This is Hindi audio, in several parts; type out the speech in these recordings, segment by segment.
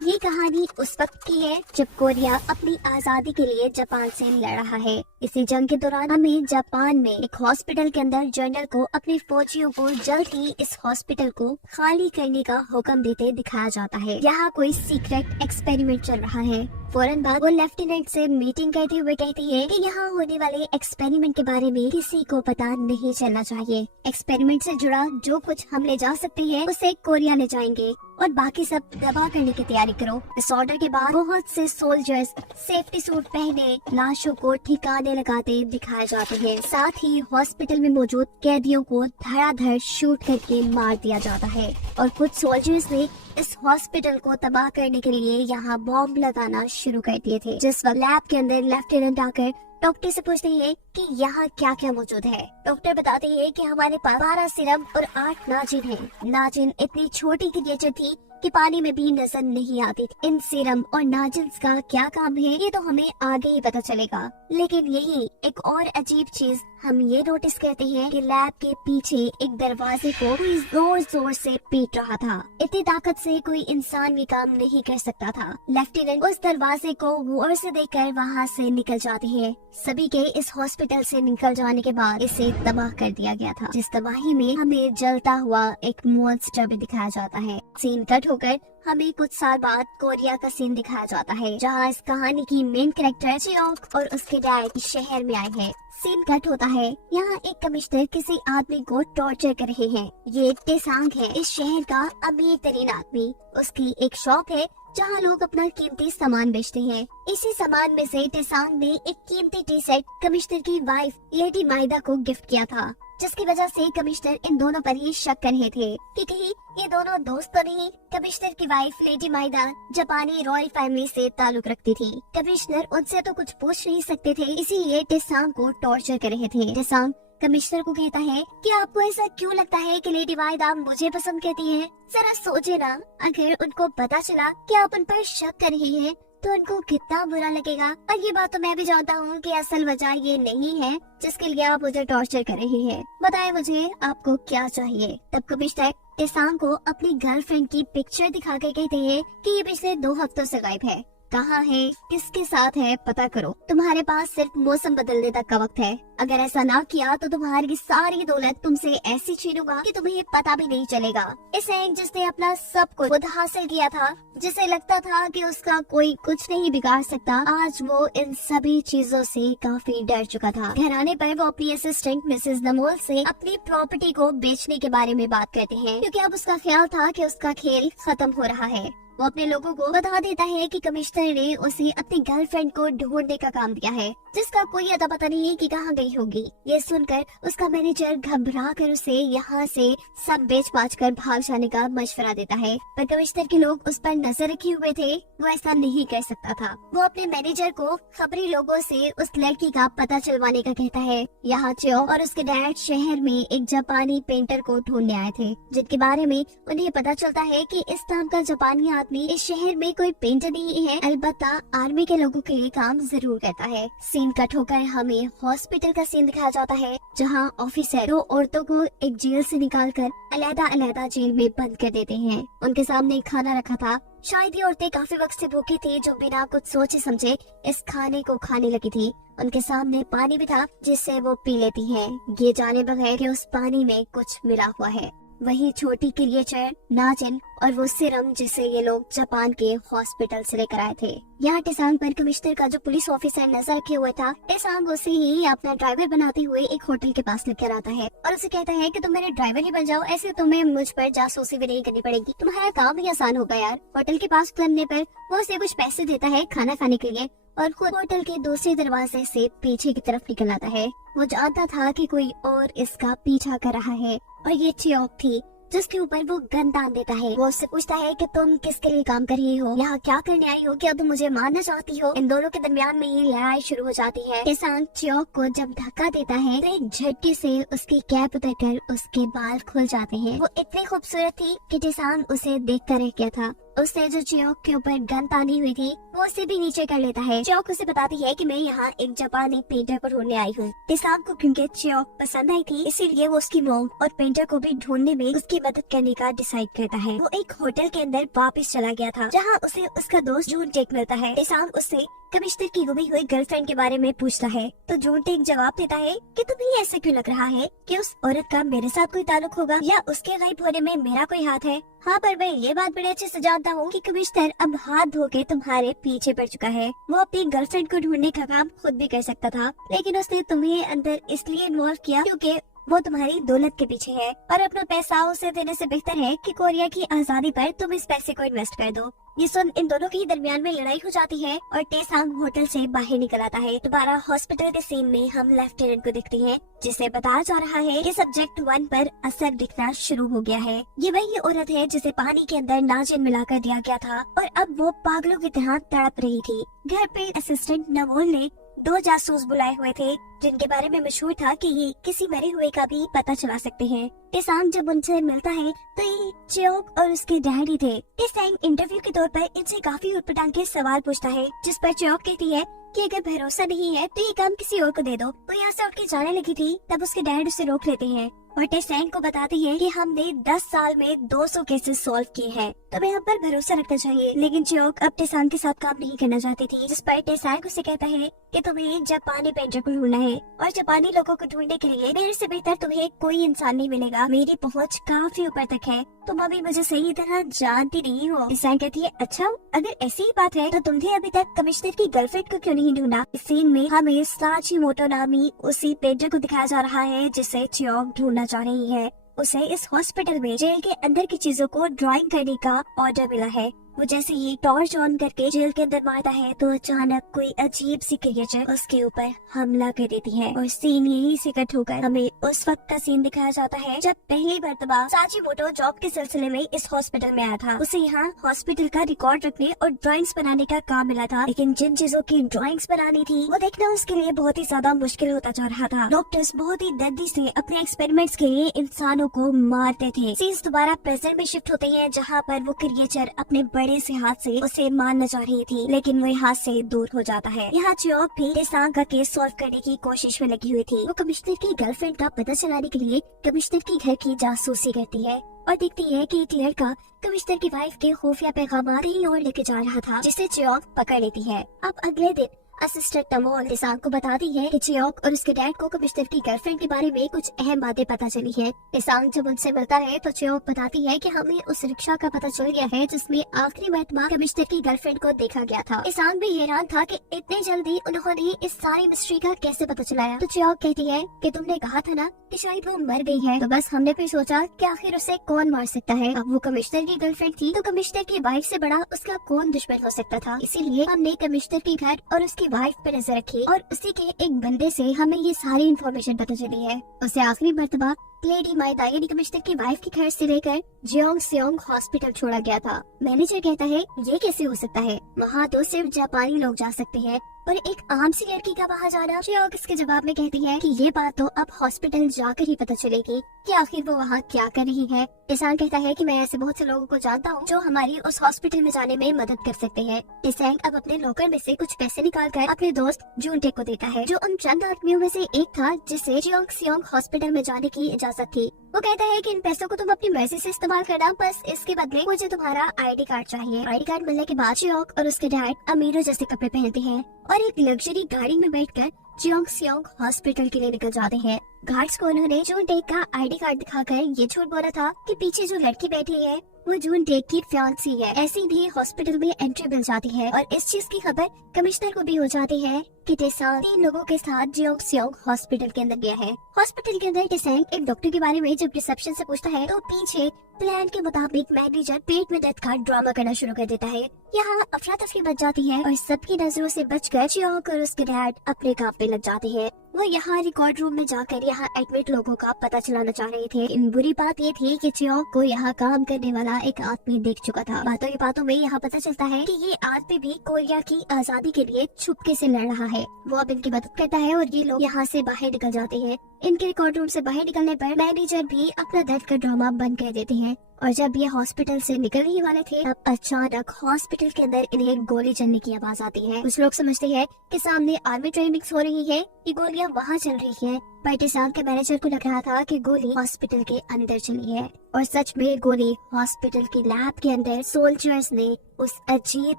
ये कहानी उस वक्त की है जब कोरिया अपनी आजादी के लिए जापान से लड़ रहा है। इसी जंग के दौरान हमें जापान में एक हॉस्पिटल के अंदर जनरल को अपने फौजियों को जल्द ही इस हॉस्पिटल को खाली करने का हुक्म देते दिखाया जाता है। यहाँ कोई सीक्रेट एक्सपेरिमेंट चल रहा है। फौरन बाद वो लेफ्टिनेंट से मीटिंग करते हुए कहती है कि यहाँ होने वाले एक्सपेरिमेंट के बारे में किसी को पता नहीं चलना चाहिए। एक्सपेरिमेंट से जुड़ा जो कुछ हम ले जा सकते हैं उसे कोरिया ले जाएंगे और बाकी सब दबा करने की तैयारी करो। इस ऑर्डर के बाद बहुत से सोल्जर्स सेफ्टी सूट पहने लाशों को ठिकाने लगाते दिखाए जाते हैं। साथ ही हॉस्पिटल में मौजूद कैदियों को धड़ाधड़ शूट करके मार दिया जाता है और कुछ सोल्जर्स ने इस हॉस्पिटल को तबाह करने के लिए यहाँ बॉम्ब लगाना शुरू कर दिए थे। जिस वक्त लैब के अंदर लेफ्टिनेंट आकर डॉक्टर से पूछते हैं कि यहाँ क्या क्या मौजूद है। डॉक्टर बताते हैं कि हमारे पास 12 सिरम और 8 नाजिन हैं। नाजिन इतनी छोटी क्रिएचर थी कि पानी में भी नजर नहीं आती। इन सीरम और नाजिन्स का क्या काम है ये तो हमें आगे ही पता चलेगा। लेकिन यही एक और अजीब चीज हम ये नोटिस करते हैं कि लैब के पीछे एक दरवाजे को कोई जोर जोर से पीट रहा था। इतनी ताकत से कोई इंसान ये काम नहीं कर सकता था। लेफ्टिनेंट उस दरवाजे को गौर से देखकर वहाँ से निकल जाती है। सभी के इस हॉस्पिटल से निकल जाने के बाद इसे तबाह कर दिया गया था। जिस तबाही में हमें जलता हुआ एक मॉन्स्टर भी दिखाया जाता है। सीन कट होकर हमें कुछ साल बाद कोरिया का सीन दिखाया जाता है, जहाँ इस कहानी की मेन कैरेक्टर जियोक और उसके डैड शहर में आए हैं। सीन कट होता है। यहाँ एक कमिश्नर किसी आदमी को टॉर्चर कर रहे हैं। ये टेसांग है, इस शहर का अमीर तरीन आदमी। उसकी एक शॉप है जहाँ लोग अपना कीमती सामान बेचते हैं। इसी सामान में से टेसांग ने एक कीमती टी शर्ट कमिश्नर की वाइफ लेडी माइदा को गिफ्ट किया था, जिसकी वजह से कमिश्नर इन दोनों पर ही शक कर रहे थे कि कहीं ये दोनों दोस्त तो नहीं। कमिश्नर की वाइफ लेडी माइदा जापानी रॉयल फैमिली से ताल्लुक रखती थी। कमिश्नर उनसे तो कुछ पूछ नहीं सकते थे, इसीलिए टेसांग को टॉर्चर कर रहे थे। टेसांग कमिश्नर को कहता है कि आपको ऐसा क्यों लगता है कि लेडी माइदा मुझे पसंद करती है। जरा सोचे ना, अगर उनको पता चला कि आप उन पर शक कर रही हैं तो उनको कितना बुरा लगेगा। और ये बात तो मैं भी जानता हूँ कि असल वजह ये नहीं है जिसके लिए आप मुझे टॉर्चर कर रही हैं। बताएं मुझे आपको क्या चाहिए। तब कमिश्नर टेसांग को अपनी गर्लफ्रेंड की पिक्चर दिखा कर कहते हैं कि ये पिछले 2 हफ्तों से गायब है। कहाँ है, किसके साथ है, पता करो। तुम्हारे पास सिर्फ मौसम बदलने तक का वक्त है। अगर ऐसा ना किया तो तुम्हारी सारी दौलत तुमसे ऐसी छीनूंगा कि तुम्हें पता भी नहीं चलेगा। इस एक जिसने अपना सब कुछ खुद हासिल किया था, जिसे लगता था कि उसका कोई कुछ नहीं बिगाड़ सकता, आज वो इन सभी चीजों से काफी डर चुका था। घर आने पर वो अपनी असिस्टेंट मिसेस नमोल से अपनी प्रॉपर्टी को बेचने के बारे में बात करते हैं, क्योंकि अब उसका ख्याल था कि उसका खेल खत्म हो रहा है। वो अपने लोगों को बता देता है कि कमिश्नर ने उसे अपनी गर्लफ्रेंड को ढूंढने का काम दिया है, जिसका कोई अता पता नहीं है कि कहाँ गई होगी। ये सुनकर उसका मैनेजर घबरा कर उसे यहाँ से सब बेच बाच कर भाग जाने का मशवरा देता है, पर कमिश्नर के लोग उस पर नजर रखे हुए थे। वो ऐसा नहीं कर सकता था। वो अपने मैनेजर को खबरी लोगों से उस लड़की का पता चलवाने का कहता है। यहाँ चियो और उसके डैड शहर में एक जापानी पेंटर को ढूंढने आए थे, जिनके बारे में उन्हें पता चलता है कि इस नाम का जापानी इस शहर में कोई पेंटर नहीं है, अलबत्ता आर्मी के लोगों के लिए काम जरूर करता है। सीन कट होकर हमें हॉस्पिटल का सीन दिखाया जाता है, जहां ऑफिसर 2 औरतों को एक जेल से निकालकर अलग-अलग जेल में बंद कर देते हैं। उनके सामने खाना रखा था। शायद ये औरतें काफी वक्त से भूखी थी, जो बिना कुछ सोचे समझे इस खाने को खाने लगी थी। उनके सामने पानी भी था, जिससे वो पी लेती हैं, ये जाने बगैर कि उस पानी में कुछ मिला हुआ है। वही छोटी क्रिएचर नाजिन और वो सिरम जिसे ये लोग जापान के हॉस्पिटल से लेकर आए थे। यहाँ टेसांग पर कमिश्नर का जो पुलिस ऑफिसर नजर रखे हुए था, टेसांग उसे ही अपना ड्राइवर बनाते हुए एक होटल के पास लेकर आता है और उसे कहता है कि तुम मेरे ड्राइवर ही बन जाओ, ऐसे तुम्हें मुझ पर जासूसी भी नहीं करनी पड़ेगी, तुम्हारा काम भी आसान होगा यार। होटल के पास उतरने पर वो उसे कुछ पैसे देता है खाना खाने के लिए और खुद होटल के दूसरे दरवाजे से पीछे की तरफ निकल आता है। वो जानता था कि कोई और इसका पीछा कर रहा है और ये चियोक थी, जिसके ऊपर वो गन तान देता है। वो उससे पूछता है कि तुम किसके लिए काम कर रही हो, यहाँ क्या करने आई हो, क्या तुम मुझे मारना चाहती हो। इन दोनों के दरमियान में ये लड़ाई शुरू हो जाती है। टेसांग चियोक को जब धक्का देता है तो एक झटके से उसकी कैप उतरकर उसके बाल खुल जाते हैं। वो इतनी खूबसूरत थी कि टेसांग उसे देखता रह गया था। उससे जो चियोक के ऊपर गन तानी हुई थी वो उसे भी नीचे कर लेता है। चियोक उसे बताती है कि मैं यहाँ एक जापानी पेंटर को ढूंढने आई हूँ। टेसांग को क्योंकि चियोक पसंद आई थी इसीलिए वो उसकी मॉम और पेंटर को भी ढूंढने में उसकी मदद करने का डिसाइड करता है। वो एक होटल के अंदर वापस चला गया था जहाँ उसे उसका दोस्त जून टेक मिलता है। टेसांग उससे कमिश्नर की गुमी हुई गर्लफ्रेंड के बारे में पूछता है तो जून टेक जवाब देता है कि तुम्हें ऐसा क्यों लग रहा है कि उस औरत का मेरे साथ कोई ताल्लुक होगा या उसके गायब होने में मेरा कोई हाथ है। हाँ, पर मैं ये बात बड़े अच्छे से जानता हूँ कि कमिश्नर अब हाथ धो के तुम्हारे पीछे पड़ चुका है। वो अपनी गर्लफ्रेंड को ढूंढने का काम खुद भी कर सकता था, लेकिन उसने तुम्हें अंदर इसलिए इन्वॉल्व किया क्योंकि वो तुम्हारी दौलत के पीछे है और अपना पैसा उसे देने से बेहतर है कि कोरिया की आजादी पर तुम इस पैसे को इन्वेस्ट कर दो। ये सुन इन दोनों के दरमियान में लड़ाई हो जाती है और टेसांग होटल से बाहर निकल आता है। दोबारा हॉस्पिटल के सीन में हम लेफ्टिनेंट को देखते हैं जिसे बताया जा रहा है कि सब्जेक्ट 1 पर असर दिखना शुरू हो गया है। ये वही औरत है जिसे पानी के अंदर नाजिन मिलाकर दिया गया था और अब वो पागलों की तरह तड़प रही थी। घर पे असिस्टेंट नवोल ने 2 जासूस बुलाए हुए थे जिनके बारे में मशहूर था कि ये किसी मरे हुए का भी पता चला सकते हैं। टेसांग जब उनसे मिलता है तो ये चियोक और उसके डैडी थे। टेसांग इंटरव्यू के तौर पर इनसे काफी उटपटांग के सवाल पूछता है जिस पर चियोक कहती है कि अगर भरोसा नहीं है तो ये काम किसी और को दे दो। वो यहाँ से उठ के जाने लगी थी तब उसके डैड उसे रोक लेते हैं और टेसांग को बताती है कि हमने 10 साल में 200 केसेस सॉल्व किए हैं, तुम्हें हम पर भरोसा रखना चाहिए। लेकिन चियोक अब टेसांग के साथ काम नहीं करना चाहती थी, जिस पर टेसांग उसे कहता है कि तुम्हें जापानी पेंटर को ढूंढना है और जापानी लोगों को ढूंढने के लिए मेरे से बेहतर तुम्हें कोई इंसान नहीं मिलेगा। मेरी पहुंच काफी ऊपर तक है, तुम अभी मुझे सही तरह जानती नहीं हो। टेसांग कहती है अच्छा, अगर ऐसी ही बात है तो तुमने अभी तक कमिश्नर की गर्लफ्रेंड को क्यों नहीं ढूंढा। इस सीन में हमें साचिमोटो नामी उसी पेंटर को दिखाया जा रहा है जिसे चियोक ढूंढना चाह रही है। उसे इस हॉस्पिटल में जेल के अंदर की चीजों को ड्राइंग करने का ऑर्डर मिला है। वो जैसे ही टॉर्च ऑन करके जेल के अंदर मारता है तो अचानक कोई अजीब सी क्रिएचर उसके ऊपर हमला कर देती है और सीन यही से कट होकर हमें उस वक्त का सीन दिखाया जाता है जब पहली मर्तबा साचिमोटो जॉब के सिलसिले में इस हॉस्पिटल में आया था। उसे यहाँ हॉस्पिटल का रिकॉर्ड रखने और ड्राइंग्स बनाने का काम मिला था, लेकिन जिन चीजों की ड्राइंग्स बनानी थी वो देखना उसके लिए बहुत ही ज्यादा मुश्किल होता जा रहा था। डॉक्टर्स बहुत ही दर्दी से अपने एक्सपेरिमेंट्स के लिए इंसानों को मारते थे। सीन्स दोबारा प्रेजेंट में शिफ्ट होते हैं जहाँ पर वो क्रिएचर अपने बड़े से हाथ से उसे मारना चाह रही थी, लेकिन वो हाथ से दूर हो जाता है। यहाँ चियोक भी टेसांग का केस सॉल्व करने की कोशिश में लगी हुई थी। वो कमिश्नर की गर्लफ्रेंड का पता चलाने के लिए कमिश्नर की घर की जासूसी करती है और देखती है कि एक लड़का कमिश्नर की वाइफ के खुफिया पैगाम कहीं और लेके जा रहा था, जिसे चियोक पकड़ लेती है। अब अगले दिन असिस्टेंट नवोल टेसांग को बताती है कि चियोक और उसके डैड को कमिश्नर की गर्लफ्रेंड के बारे में कुछ अहम बातें पता चली है। टेसांग जब उनसे मिलता है तो चियोक बताती है कि हमें उस रिक्शा का पता चल गया है जिसमें आखिरी मर्तबा कमिश्नर की गर्लफ्रेंड को देखा गया था। टेसांग भी हैरान था कि इतने जल्दी उन्होंने इस सारी मिस्ट्री का कैसे पता चलाया। तो चियोक कहती है कि तुमने कहा था ना कि शायद वो मर गई है, तो बस हमने फिर सोचा कि आखिर उसे कौन मार सकता है। अब वो कमिश्नर की गर्लफ्रेंड थी तो कमिश्नर की वाइफ से बड़ा उसका कौन दुश्मन हो सकता था। इसीलिए हमने कमिश्नर की घर और उसकी वाइफ पर नजर रखी और उसी के एक बंदे से हमें ये सारी इन्फॉर्मेशन पता चली है। उसे आखिरी मर्तबा लेडी माइदा यानी कमिश्नर की वाइफ के घर से लेकर जियोंग हॉस्पिटल छोड़ा गया था। मैनेजर कहता है ये कैसे हो सकता है, वहाँ तो सिर्फ जापानी लोग जा सकते हैं और एक आम सी लड़की का वहाँ जाना। जियोंग इसके जवाब में कहती है कि ये बात तो अब हॉस्पिटल जाकर ही पता चलेगी कि आखिर वो वहाँ क्या कर रही है। टेसांग कहता है कि मैं ऐसे बहुत से लोगों को जानता हूँ जो हमारी उस हॉस्पिटल में जाने में मदद कर सकते हैं। टेसांग अब अपने लॉकर में से कुछ पैसे निकाल कर अपने दोस्त जूनटेक को देता है, जो उन चंद आदमियों में से एक था जिसे जियोंग हॉस्पिटल में जाने की इजाजत थी। वो कहता है कि इन पैसों को तुम अपनी मर्जी से इस्तेमाल करना, बस इसके बदले मुझे तुम्हारा आईडी कार्ड चाहिए। आईडी कार्ड मिलने के बाद जियोंग और उसके डैड अमीरों जैसे कपड़े पहनते हैं और एक लग्जरी गाड़ी में बैठकर जियोंग हॉस्पिटल के लिए निकल जाते हैं। गार्ड्स को उन्होंने जूनटेक का आईडी कार्ड दिखाकर ये झूठ बोला था कि पीछे जो लड़की बैठी है वो जूनटेक की फियांसी है। ऐसी भी हॉस्पिटल में एंट्री मिल जाती है और इस चीज की खबर कमिश्नर को भी हो जाती है कि टेसांग 3 लोगों के साथ जियोंग हॉस्पिटल के अंदर गया है। हॉस्पिटल के अंदर टेसांग एक डॉक्टर के बारे में जब रिसेप्शन से पूछता है तो पीछे प्लान के मुताबिक मैनेजर पेट में दर्द का ड्रामा करना शुरू कर देता है। यहाँ अफरा तफरी बच जाती है और सबकी नजरों से बचकर जियोंग और उसके डैड अपने काम पे लग जाते हैं। वो यहाँ रिकॉर्ड रूम में जाकर यहाँ एडमिट लोगों का पता चलाना चाह रहे थे। इन बुरी बात ये थी कि जियोंग को यहाँ काम करने वाला एक आदमी देख चुका था। बातों में यहाँ पता चलता है कि ये आदमी भी कोरिया की आजादी के लिए छुपके से लड़ रहा है। वो अब इनकी मदद करता है और ये लोग यहाँ से बाहर निकल जाते हैं। इनके रिकॉर्ड रूम से बाहर निकलने पर मैनेजर भी अपना दर्द का ड्रामा बंद कर देते हैं और जब ये हॉस्पिटल से निकलने ही वाले थे, तब अचानक हॉस्पिटल के अंदर इन्हें गोली चलने की आवाज आती है। कुछ लोग समझते हैं कि सामने आर्मी ट्रेनिंग्स हो रही है, कि गोलियां वहाँ चल रही हैं। पर टेसांग के मैनेजर को लग रहा था कि गोली हॉस्पिटल के अंदर चली है, और सच में गोली हॉस्पिटल की लैब के अंदर सोल्जर्स ने उस अजीब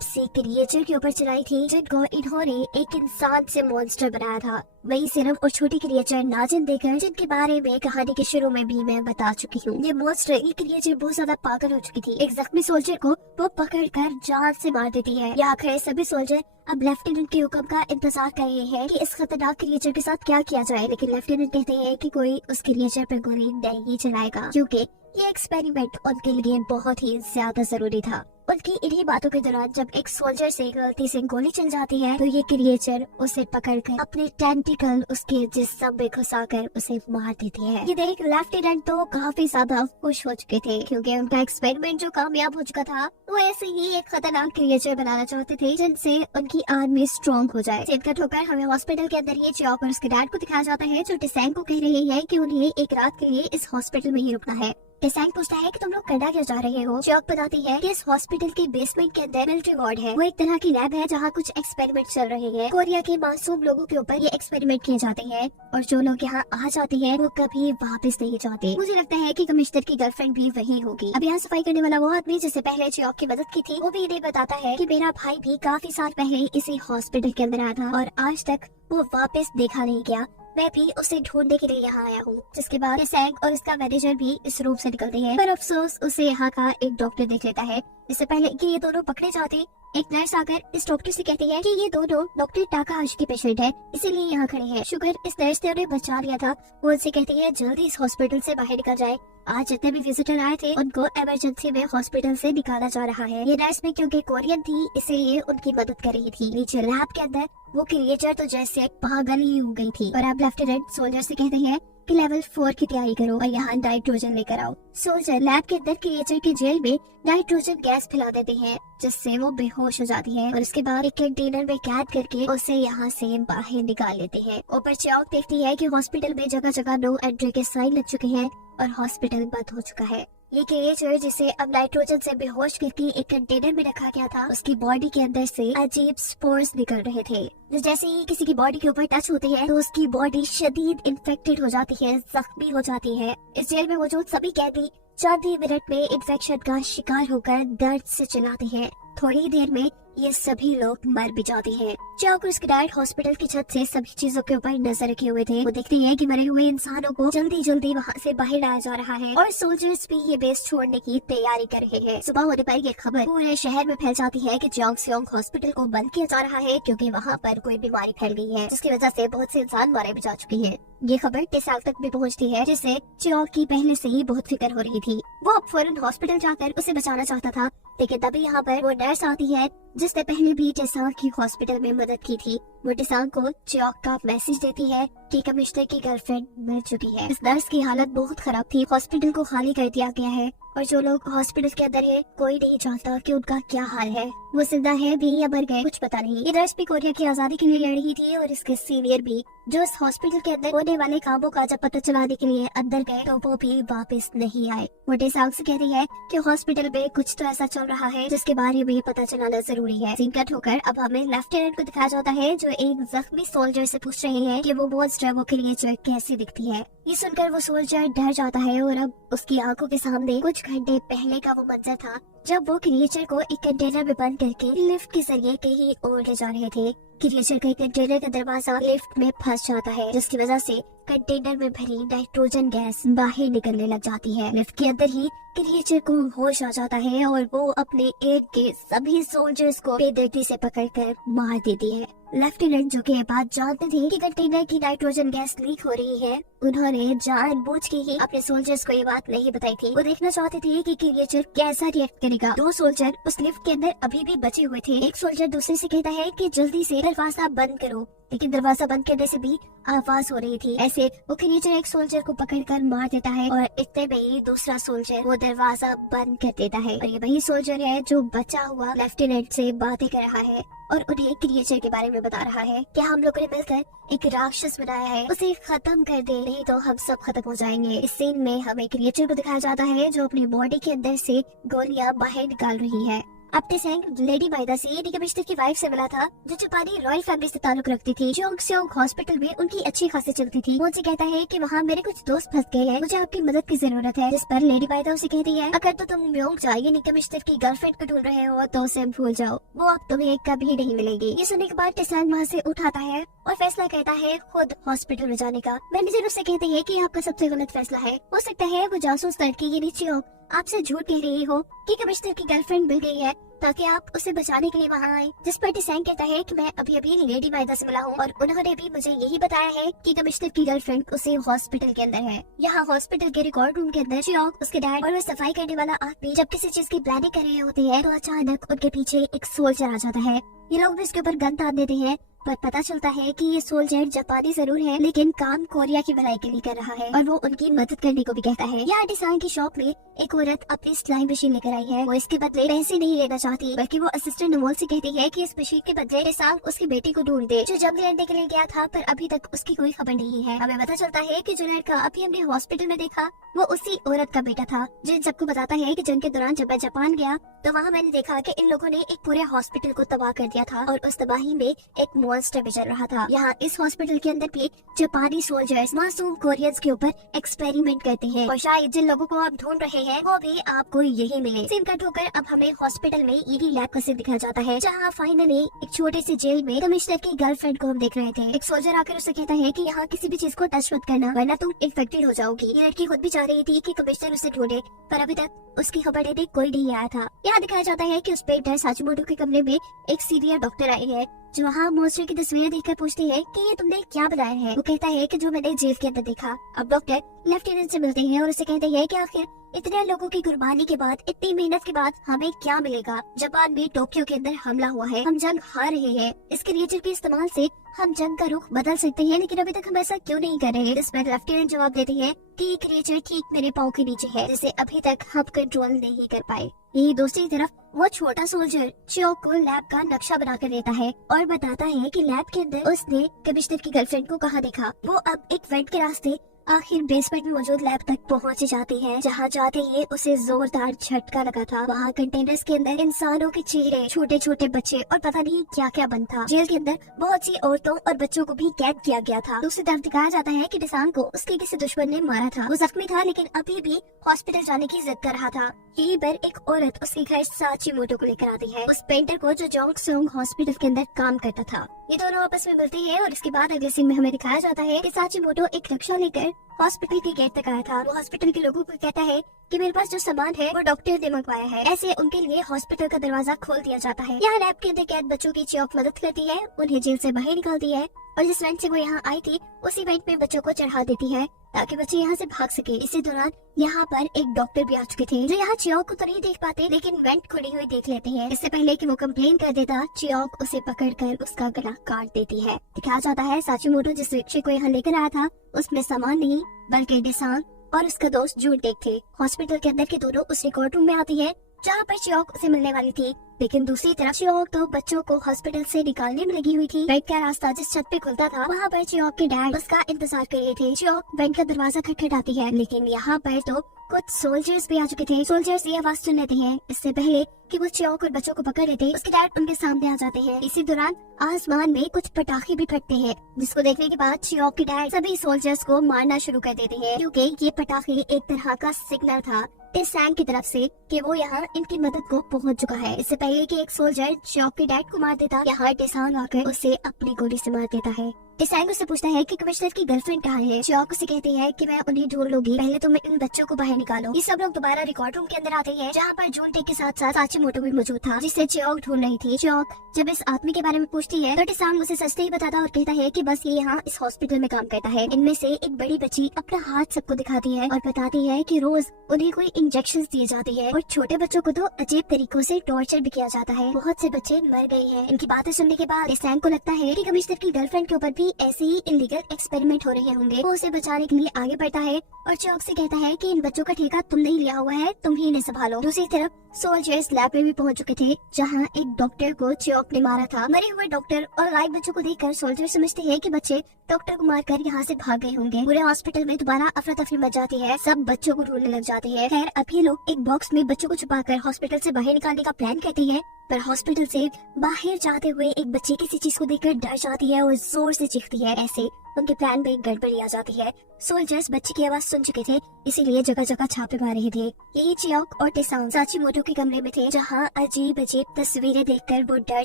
सी क्रिएचर के ऊपर चलाई थी, जिनको इन्होंने एक इंसान से मॉन्स्टर बनाया था। वही सिर्फ और छोटी क्रिएचर नाजिन देकर, जिनके बारे में कहानी के शुरू में भी मैं बता चुकी हूँ। ये मॉन्स्टर, ये क्रिएचर बहुत ज्यादा पागल हो चुकी थी। एक जख्मी सोल्जर को वो पकड़कर जान से मार देती है। यहाँ खड़े सभी सोल्जर अब लेफ्टिनेंट के हुक्म का इंतजार कर रहे हैं कि इस खतरनाक क्रिएचर के साथ क्या किया जाए, लेकिन लेफ्टिनेंट कहते हैं कि कोई उस क्रिएचर पर गोली नहीं चलाएगा, क्योंकि ये एक्सपेरिमेंट उनके लिए बहुत ही ज्यादा जरूरी था। उनकी इन्हीं बातों के दौरान जब एक सोल्जर से गलती से गोली चल जाती है, तो ये क्रिएचर उसे पकड़कर अपने टेंटिकल उसके जिस्म में घुसाकर उसे मार देती है। ये देख लेफ्टिनेंट तो काफी ज्यादा खुश हो चुके थे, क्योंकि उनका एक्सपेरिमेंट जो कामयाब हो चुका था, वो ऐसे ही एक खतरनाक क्रिएचर बनाना चाहते थे जिनसे उनकी आर्मी स्ट्रॉन्ग हो जाए। सीन कट होकर हमें हॉस्पिटल के अंदर ये चियोक और उसके डैड को दिखाया जाता है, जो टेसांग को कह रहे हैं कि उन्हें एक रात के लिए इस हॉस्पिटल में ही रुकना है। टेसांग पूछता है कि तुम लोग करना क्या चाह रहे हो। चियोक बताती है कि इस हॉस्पिटल के बेसमेंट के अंदर मिलिट्री वार्ड है। वो एक तरह की लैब है जहाँ कुछ एक्सपेरिमेंट चल रहे हैं। कोरिया के मासूम लोगों के ऊपर ये एक्सपेरिमेंट किए जाते हैं, और जो लोग यहाँ आ जाते हैं वो कभी वापस नहीं जाते। मुझे लगता है कि कमिश्नर की गर्लफ्रेंड भी वही होगी। अब यहाँ सफाई करने वाला वो आदमी जिससे पहले चियोक की मदद की थी, वो भी इन्हें बताता है कि मेरा भाई भी काफी साल पहले इसी हॉस्पिटल के अंदर आया था, और आज तक वो वापस देखा नहीं गया। मैं भी उसे ढूंढने के लिए यहाँ आया हूँ। जिसके बाद टेसांग और इसका मैनेजर भी इस रूम से निकलते हैं, पर अफसोस उसे यहाँ का एक डॉक्टर देख लेता है। इससे पहले कि ये दोनों पकड़े जाते, एक नर्स आकर इस डॉक्टर से कहती है कि ये दोनों डॉक्टर टाकाहाशी के पेशेंट है, इसीलिए यहाँ खड़े हैं। शुक्र इस नर्स ने उन्हें बचा लिया था। वो उनसे कहती है जल्दी इस हॉस्पिटल से बाहर निकल जाए। आज जितने भी विजिटर आए थे उनको इमरजेंसी में हॉस्पिटल से निकाला जा रहा है। ये नर्स में क्योंकि कोरियन थी, इसीलिए उनकी मदद कर रही थी। नीचे लैब के अंदर वो क्रिएचर तो जैसे पागल ही हो गई थी, और अब लेफ्टिनेंट सोल्जर से कहते हैं कि लेवल 4 की तैयारी करो और यहाँ नाइट्रोजन लेकर आओ। सोल्जर लैब के अंदर क्रिएचर की जेल में नाइट्रोजन गैस फैला देते हैं, जिससे वो बेहोश हो जाती है, और उसके बाद एक कंटेनर में कैद करके उसे यहाँ से बाहर निकाल लेते हैं। ऊपर चियोक देखती है कि हॉस्पिटल में जगह जगह नो एंट्री के साइन लग चुके हैं और हॉस्पिटल बंद हो चुका है। ये क्रिएचर जिसे अब नाइट्रोजन से बेहोश करके एक कंटेनर में रखा गया था, उसकी बॉडी के अंदर से अजीब स्पोर्स निकल रहे थे, जो जैसे ही किसी की बॉडी के ऊपर टच होते हैं तो उसकी बॉडी शदीद इन्फेक्टेड हो जाती है, जख्मी हो जाती है। इस जेल में मौजूद सभी कैदी चंद ही मिनट में इन्फेक्शन का शिकार होकर दर्द से चिल्लाते हैं। थोड़ी देर में ये सभी लोग मर भी जाते हैं। चियोक और उसके डैड हॉस्पिटल की छत से सभी चीजों के ऊपर नजर रखे हुए थे। वो देखते हैं कि मरे हुए इंसानों को जल्दी जल्दी वहाँ से बाहर लाया जा रहा है, और सोल्जर्स भी ये बेस छोड़ने की तैयारी कर रहे हैं। सुबह होने पर ये खबर पूरे शहर में फैल जाती है कि जोंगसियोंग हॉस्पिटल को बंद किया जा रहा है, क्योंकि वहाँ पर कोई बीमारी फैल गई है, जिसकी वजह से बहुत से इंसान मारे भी जा चुके हैं। ये खबर टेसांग तक भी पहुँचती है, जिससे चियोक की पहले से ही बहुत फिक्र हो रही थी। वो अब फौरन हॉस्पिटल जाकर उसे बचाना चाहता था, लेकिन तभी यहाँ पर वो नर्स आती है जिसने पहले भी टेसांग की हॉस्पिटल में मदद की थी। वो टेसांग को चियोक का मैसेज देती है कि कमिश्नर की गर्लफ्रेंड मर चुकी है। इस नर्स की हालत बहुत खराब थी। हॉस्पिटल को खाली कर दिया गया है, और जो लोग हॉस्पिटल के अंदर है कोई नहीं जानता कि उनका क्या हाल है। वो जिंदा है भी या मर गए, कुछ पता नहीं। ये नर्स भी कोरिया की आजादी के लिए लड़ रही थी, और इसके सीनियर भी, जो इस हॉस्पिटल के अंदर होने वाले कामों का जब पता चलाने के लिए अंदर गए, तो वो भी वापस नहीं आए। वो टेसांग से कहती है कि हॉस्पिटल में कुछ तो ऐसा चल रहा है जिसके बारे में पता चलाना जरूरी है। सीन कट होकर अब हमें लेफ्टिनेंट को दिखाया जाता है, जो एक जख्मी सोल्जर से पूछ रहे हैं कि वो मॉन्स्टर, वो क्रिएचर कैसे दिखती है। ये सुनकर वो सोल्जर डर जाता है, और अब उसकी आंखों के सामने कुछ घंटे पहले का वो मंजर था, जब वो क्रिएचर को एक कंटेनर में बंद करके लिफ्ट के जरिए कहीं और ले जा रहे थे। क्रिएचर का कंटेनर का दरवाजा लिफ्ट में फंस जाता है, जिसकी वजह से कंटेनर में भरी नाइट्रोजन गैस बाहर निकलने लग जाती है। लिफ्ट के अंदर ही क्रिएचर को होश आ जाता है, और वो अपने एड के सभी सोल्जर्स को बेदर्दी से पकड़कर मार देती है। लेफ्टिनेंट, जो कि ये बात जानते थे कि कंटेनर की नाइट्रोजन गैस लीक हो रही है, उन्होंने जानबूझ के ही अपने सोल्जर्स को ये बात नहीं बताई थी। वो देखना चाहते थे कि क्रिएचर कैसा रिएक्ट करेगा। 2 सोल्जर उस लिफ्ट के अंदर अभी भी बचे हुए थे। एक सोल्जर दूसरे से कहता है कि जल्दी से दरवाजा बंद करो, लेकिन दरवाजा बंद करने से भी आवाज हो रही थी। ऐसे वो क्रिएचर एक सोल्जर को पकड़कर मार देता है और इतने में ही दूसरा सोल्जर वो दरवाजा बंद कर देता है और ये वही सोल्जर है जो बचा हुआ लेफ्टिनेंट से बातें कर रहा है और उन्हें क्रिएचर के बारे में बता रहा है कि हम लोगों ने मिलकर एक राक्षस बनाया है, उसे खत्म कर दे, नहीं तो हम सब खत्म हो जाएंगे। इस सीन में हमें क्रिएचर को दिखाया जाता है जो अपनी बॉडी के अंदर से गोलियां बाहर निकाल रही है। अब टेसेंग लेडी बाइदा से कमिश्नर की वाइफ से मिला था जो जापानी रॉयल फैमिली से ताल्लुक रखती थी। जोंगसेओंग हॉस्पिटल में उनकी अच्छी खासी चलती थी। वो उनसे कहता है कि वहाँ मेरे कुछ दोस्त फंस गए हैं, मुझे आपकी मदद की जरूरत है। जिस पर लेडी बाइदा उसे कहती है अगर तो तुम म्योंगजा यानी कमिश्नर की गर्लफ्रेंड को ढूंढ रहे हो तो उसे भूल जाओ, वो अब तुम्हें कभी नहीं मिलेगी। ये सुनने के बाद टेसेंग वहाँ से उठाता है और फैसला करता है खुद हॉस्पिटल में जाने का। मैनेजर उससे कहते हैं कि आपका सबसे गलत फैसला है। हो सकता है वो जासूस लड़की यानी चियोंग आपसे झूठ कह रही हो कि कमिश्नर की गर्लफ्रेंड मिल गई है ताकि आप उसे बचाने के लिए वहाँ आए। जिस पर टेसेंग कहता है कि मैं अभी अभी लेडी बाइदा से मिला हूँ और उन्होंने भी मुझे यही बताया है कि कमिश्नर की गर्लफ्रेंड उसे हॉस्पिटल के अंदर है। यहाँ हॉस्पिटल के रिकॉर्ड रूम के अंदर चियोंग, उसके डैड और वो सफाई करने वाला आदमी जब किसी चीज की प्लानिंग कर रहे होते हैं तो अचानक उनके पीछे एक सोल्जर आ जाता है। ये लोग भी इसके ऊपर गन तान देते हैं पर पता चलता है कि ये सोल्जर जापानी जरूर है लेकिन काम कोरिया की भलाई के लिए कर रहा है और वो उनकी मदद करने को भी कहता है। यहाँ टेसेंग की शॉप में एक औरत अपनी सिलाई मशीन लेकर आई है। वो इसके बदले पैसे नहीं लेना चाहती बल्कि वो असिस्टेंट अमोल से कहती है कि इस मशीन के बदले टेसेंग उसकी बेटी को ढूंढ दे जो जंग लड़ने के लिए गया था पर अभी तक उसकी कोई खबर नहीं है। हमें पता चलता है कि जो लड़का अभी हमने हॉस्पिटल में देखा वो उसी औरत का बेटा था जिन सबको बताता है कि जंग के दौरान जब मैं जापान गया तो वहाँ मैंने देखा कि इन लोगों ने एक पूरे हॉस्पिटल को तबाह कर दिया था और उस तबाही में एक मॉन्स्टर भी चल रहा था। यहाँ इस हॉस्पिटल के अंदर भी जापानी सोल्जर्स मासूम कोरियंस के ऊपर एक्सपेरिमेंट करते हैं और शायद जिन लोगों को आप ढूंढ रहे हैं वो भी आपको यही मिले। सीन कट होकर अब हमें हॉस्पिटल में ईडी लैब का सीन दिखाया जाता है जहाँ फाइनली एक छोटे से जेल में कमिश्नर की गर्लफ्रेंड को हम देख रहे थे। एक सोल्जर आकर उसे कहता है कि यहाँ किसी भी चीज को टच मत करना वरना तुम इन्फेक्टेड हो जाओगी। ये लड़की खुद भी चाह रही थी कि कमिश्नर उसे ढूंढे पर अभी तक उसकी खबर देने कोई नहीं आया था। यहाँ दिखाया जाता है कि उस पेंटर साचिमोटो के कमरे में एक सीनियर डॉक्टर आई है जो वहाँ मॉन्स्टर की तस्वीरें देखकर पूछती है कि ये तुमने क्या बनाया है। वो कहता है कि जो मैंने जेल के अंदर देखा। अब डॉक्टर लेफ्टिनेंट से मिलते हैं और उसे कहते हैं कि आखिर इतने लोगों की कुर्बानी के बाद, इतनी मेहनत के बाद हमें क्या मिलेगा। जापान में टोक्यो के अंदर हमला हुआ है, हम जंग हार रहे हैं, इस क्रिएचर के इस्तेमाल से हम जंग का रुख बदल सकते हैं लेकिन अभी तक हम ऐसा क्यों नहीं कर रहे। इस पर लेफ्टिनेंट जवाब देते हैं कि ये क्रिएचर ठीक मेरे पाँव के नीचे है जिसे अभी तक हम कंट्रोल नहीं कर पाए। यही दूसरी तरफ वो छोटा सोल्जर चियोंग को लैब का नक्शा बना कर देता है और बताता है कि लैब के अंदर उसने कमिश्नर की गर्लफ्रेंड को कहाँ देखा। वो अब एक वेंट के रास्ते आखिर बेसमेंट में मौजूद लैब तक पहुंच जाती है जहां जाते ही उसे जोरदार झटका लगा था। वहां कंटेनर्स के अंदर इंसानों के चेहरे, छोटे छोटे बच्चे और पता नहीं क्या क्या बंद था। जेल के अंदर बहुत सी औरतों और बच्चों को भी कैद किया गया था। दूसरी तरफ दिखाया जाता है कि टेसेंग को उसके किसी दुश्मन ने मारा था। वो जख्मी था लेकिन अभी भी हॉस्पिटल जाने की जिद कर रहा था। यहीं पर एक औरत उसके घर साचिमोटो को लेकर आती है, उस पेंटर को जो जोंगसेओंग हॉस्पिटल के अंदर काम करता था। ये दोनों आपस में मिलते हैं और इसके बाद अगले सीन में हमें दिखाया जाता है कि साचिमोटो एक रिक्शा लेकर हॉस्पिटल के गेट तक आया था। वो हॉस्पिटल के लोगों को कहता है कि मेरे पास जो सामान है वो डॉक्टर ने मंगवाया है। ऐसे उनके लिए हॉस्पिटल का दरवाजा खोल दिया जाता है। यहाँ लैब के अंदर कैद बच्चों की चियोंग मदद करती है, उन्हें जेल से बाहर निकालती है और जिस वेंट से वो यहाँ आई थी उसी वेंट में बच्चों को चढ़ा देती है ताकि बच्चे यहाँ से भाग सके। इसी दौरान यहाँ पर एक डॉक्टर भी आ चुके थे जो यहाँ चियोंग को तो नहीं देख पाते लेकिन वेंट खुली हुई देख लेते हैं। इससे पहले कि वो कंप्लेन कर देता, चियोंग उसे पकड़कर उसका गला काट देती है। दिखाया जाता है साचिमोटो जिस रिक्शे को यहाँ लेकर आया था उसमें सामान नहीं बल्कि टेसेंग और उसका दोस्त जूनटेक थे। हॉस्पिटल के अंदर के दोनों उस रिकॉर्ड रूम में आती है जहाँ पर चियोंग उसे मिलने वाली थी लेकिन दूसरी तरफ चियोंग तो बच्चों को हॉस्पिटल से निकालने में लगी हुई थी। बेड का रास्ता जिस छत पे खुलता था वहाँ पर चियोंग के डैड उसका इंतजार कर रहे थे। चियोंग बेड का दरवाजा खटखटाती है लेकिन यहाँ पर तो कुछ सोल्जर्स भी आ चुके थे। सोल्जर्स ये आवाज सुन लेते हैं। इससे पहले कि वो चियोंग और बच्चों को पकड़ लेते उसके डैड उनके सामने आ जाते हैं। इसी दौरान आसमान में कुछ पटाखे भी फटते हैं जिसको देखने के बाद चियोंग के डैड सभी सोल्जर्स को मारना शुरू कर देते हैं क्योंकि ये पटाखे एक तरह का सिग्नल था टेसेंग की तरफ से कि वो यहाँ इनकी मदद को पहुँच चुका है। इससे पहले कि एक सोल्जर चियोंग के डैड को मार देता, यहाँ टेसेंग आकर उसे अपनी गोली से मार देता है। टेसांग उससे पूछता है कि कमिश्नर की गर्लफ्रेंड कहाँ है। चियोक उसे कहती है कि मैं उन्हें ढूंढ लूंगी, पहले तुम इन बच्चों को बाहर निकालो। ये सब लोग दोबारा रिकॉर्ड रूम के अंदर आते हैं जहाँ पर जूनटे के साथ साथ साचिमोटो भी मौजूद था, जिससे चियोक ढूंढ रही थी। चियोक जब इस आदमी के बारे में पूछती है तो टेसांग उसे सच ही बताता और कहता है कि बस ये यहाँ इस हॉस्पिटल में काम करता है। इनमें से एक बड़ी बच्ची अपना हाथ सबको दिखाती है और बताती है कि रोज उन्हें कोई इंजेक्शन दिए जाते हैं और छोटे बच्चों को तो अजीब तरीकों से टॉर्चर भी किया जाता है। बहुत से बच्चे मर गए हैं। इनकी बातें सुनने के बाद टेसांग को लगता है कि कमिश्नर की गर्लफ्रेंड के ऊपर भी ऐसे ही इलीगल एक्सपेरिमेंट हो रहे होंगे। वो उसे बचाने के लिए आगे बढ़ता है और चियोक से कहता है कि इन बच्चों का ठेका तुमने ही लिया हुआ है, तुम ही इन्हें संभालो। दूसरी तरफ सोल्जर्स लैब में भी पहुंच चुके थे जहां एक डॉक्टर को चियोक ने मारा था। मरे हुए डॉक्टर और लाइव बच्चों को देखकर सोल्जर समझते हैं कि बच्चे डॉक्टर को मारकर यहाँ से भाग गए होंगे। पूरे हॉस्पिटल में दोबारा अफरा तफरी मच जाती है, सब बच्चों को ढूंढने लग जाते हैं। खैर अब ये लोग एक बॉक्स में बच्चों को छुपाकर हॉस्पिटल से बाहर निकालने का प्लान करते हैं, पर हॉस्पिटल से बाहर जाते हुए एक बच्ची किसी चीज को देखकर डर जाती है और जोर से चीखती है। ऐसे उनके प्लान में गड़बड़ी आ जाती है। सोल्जर्स बच्ची की आवाज सुन चुके थे, इसीलिए जगह जगह छापे मार रहे थे। यही चियोक और टेसांग साचिमोटो के कमरे में थे जहां अजीब अजीब तस्वीरें देखकर वो डर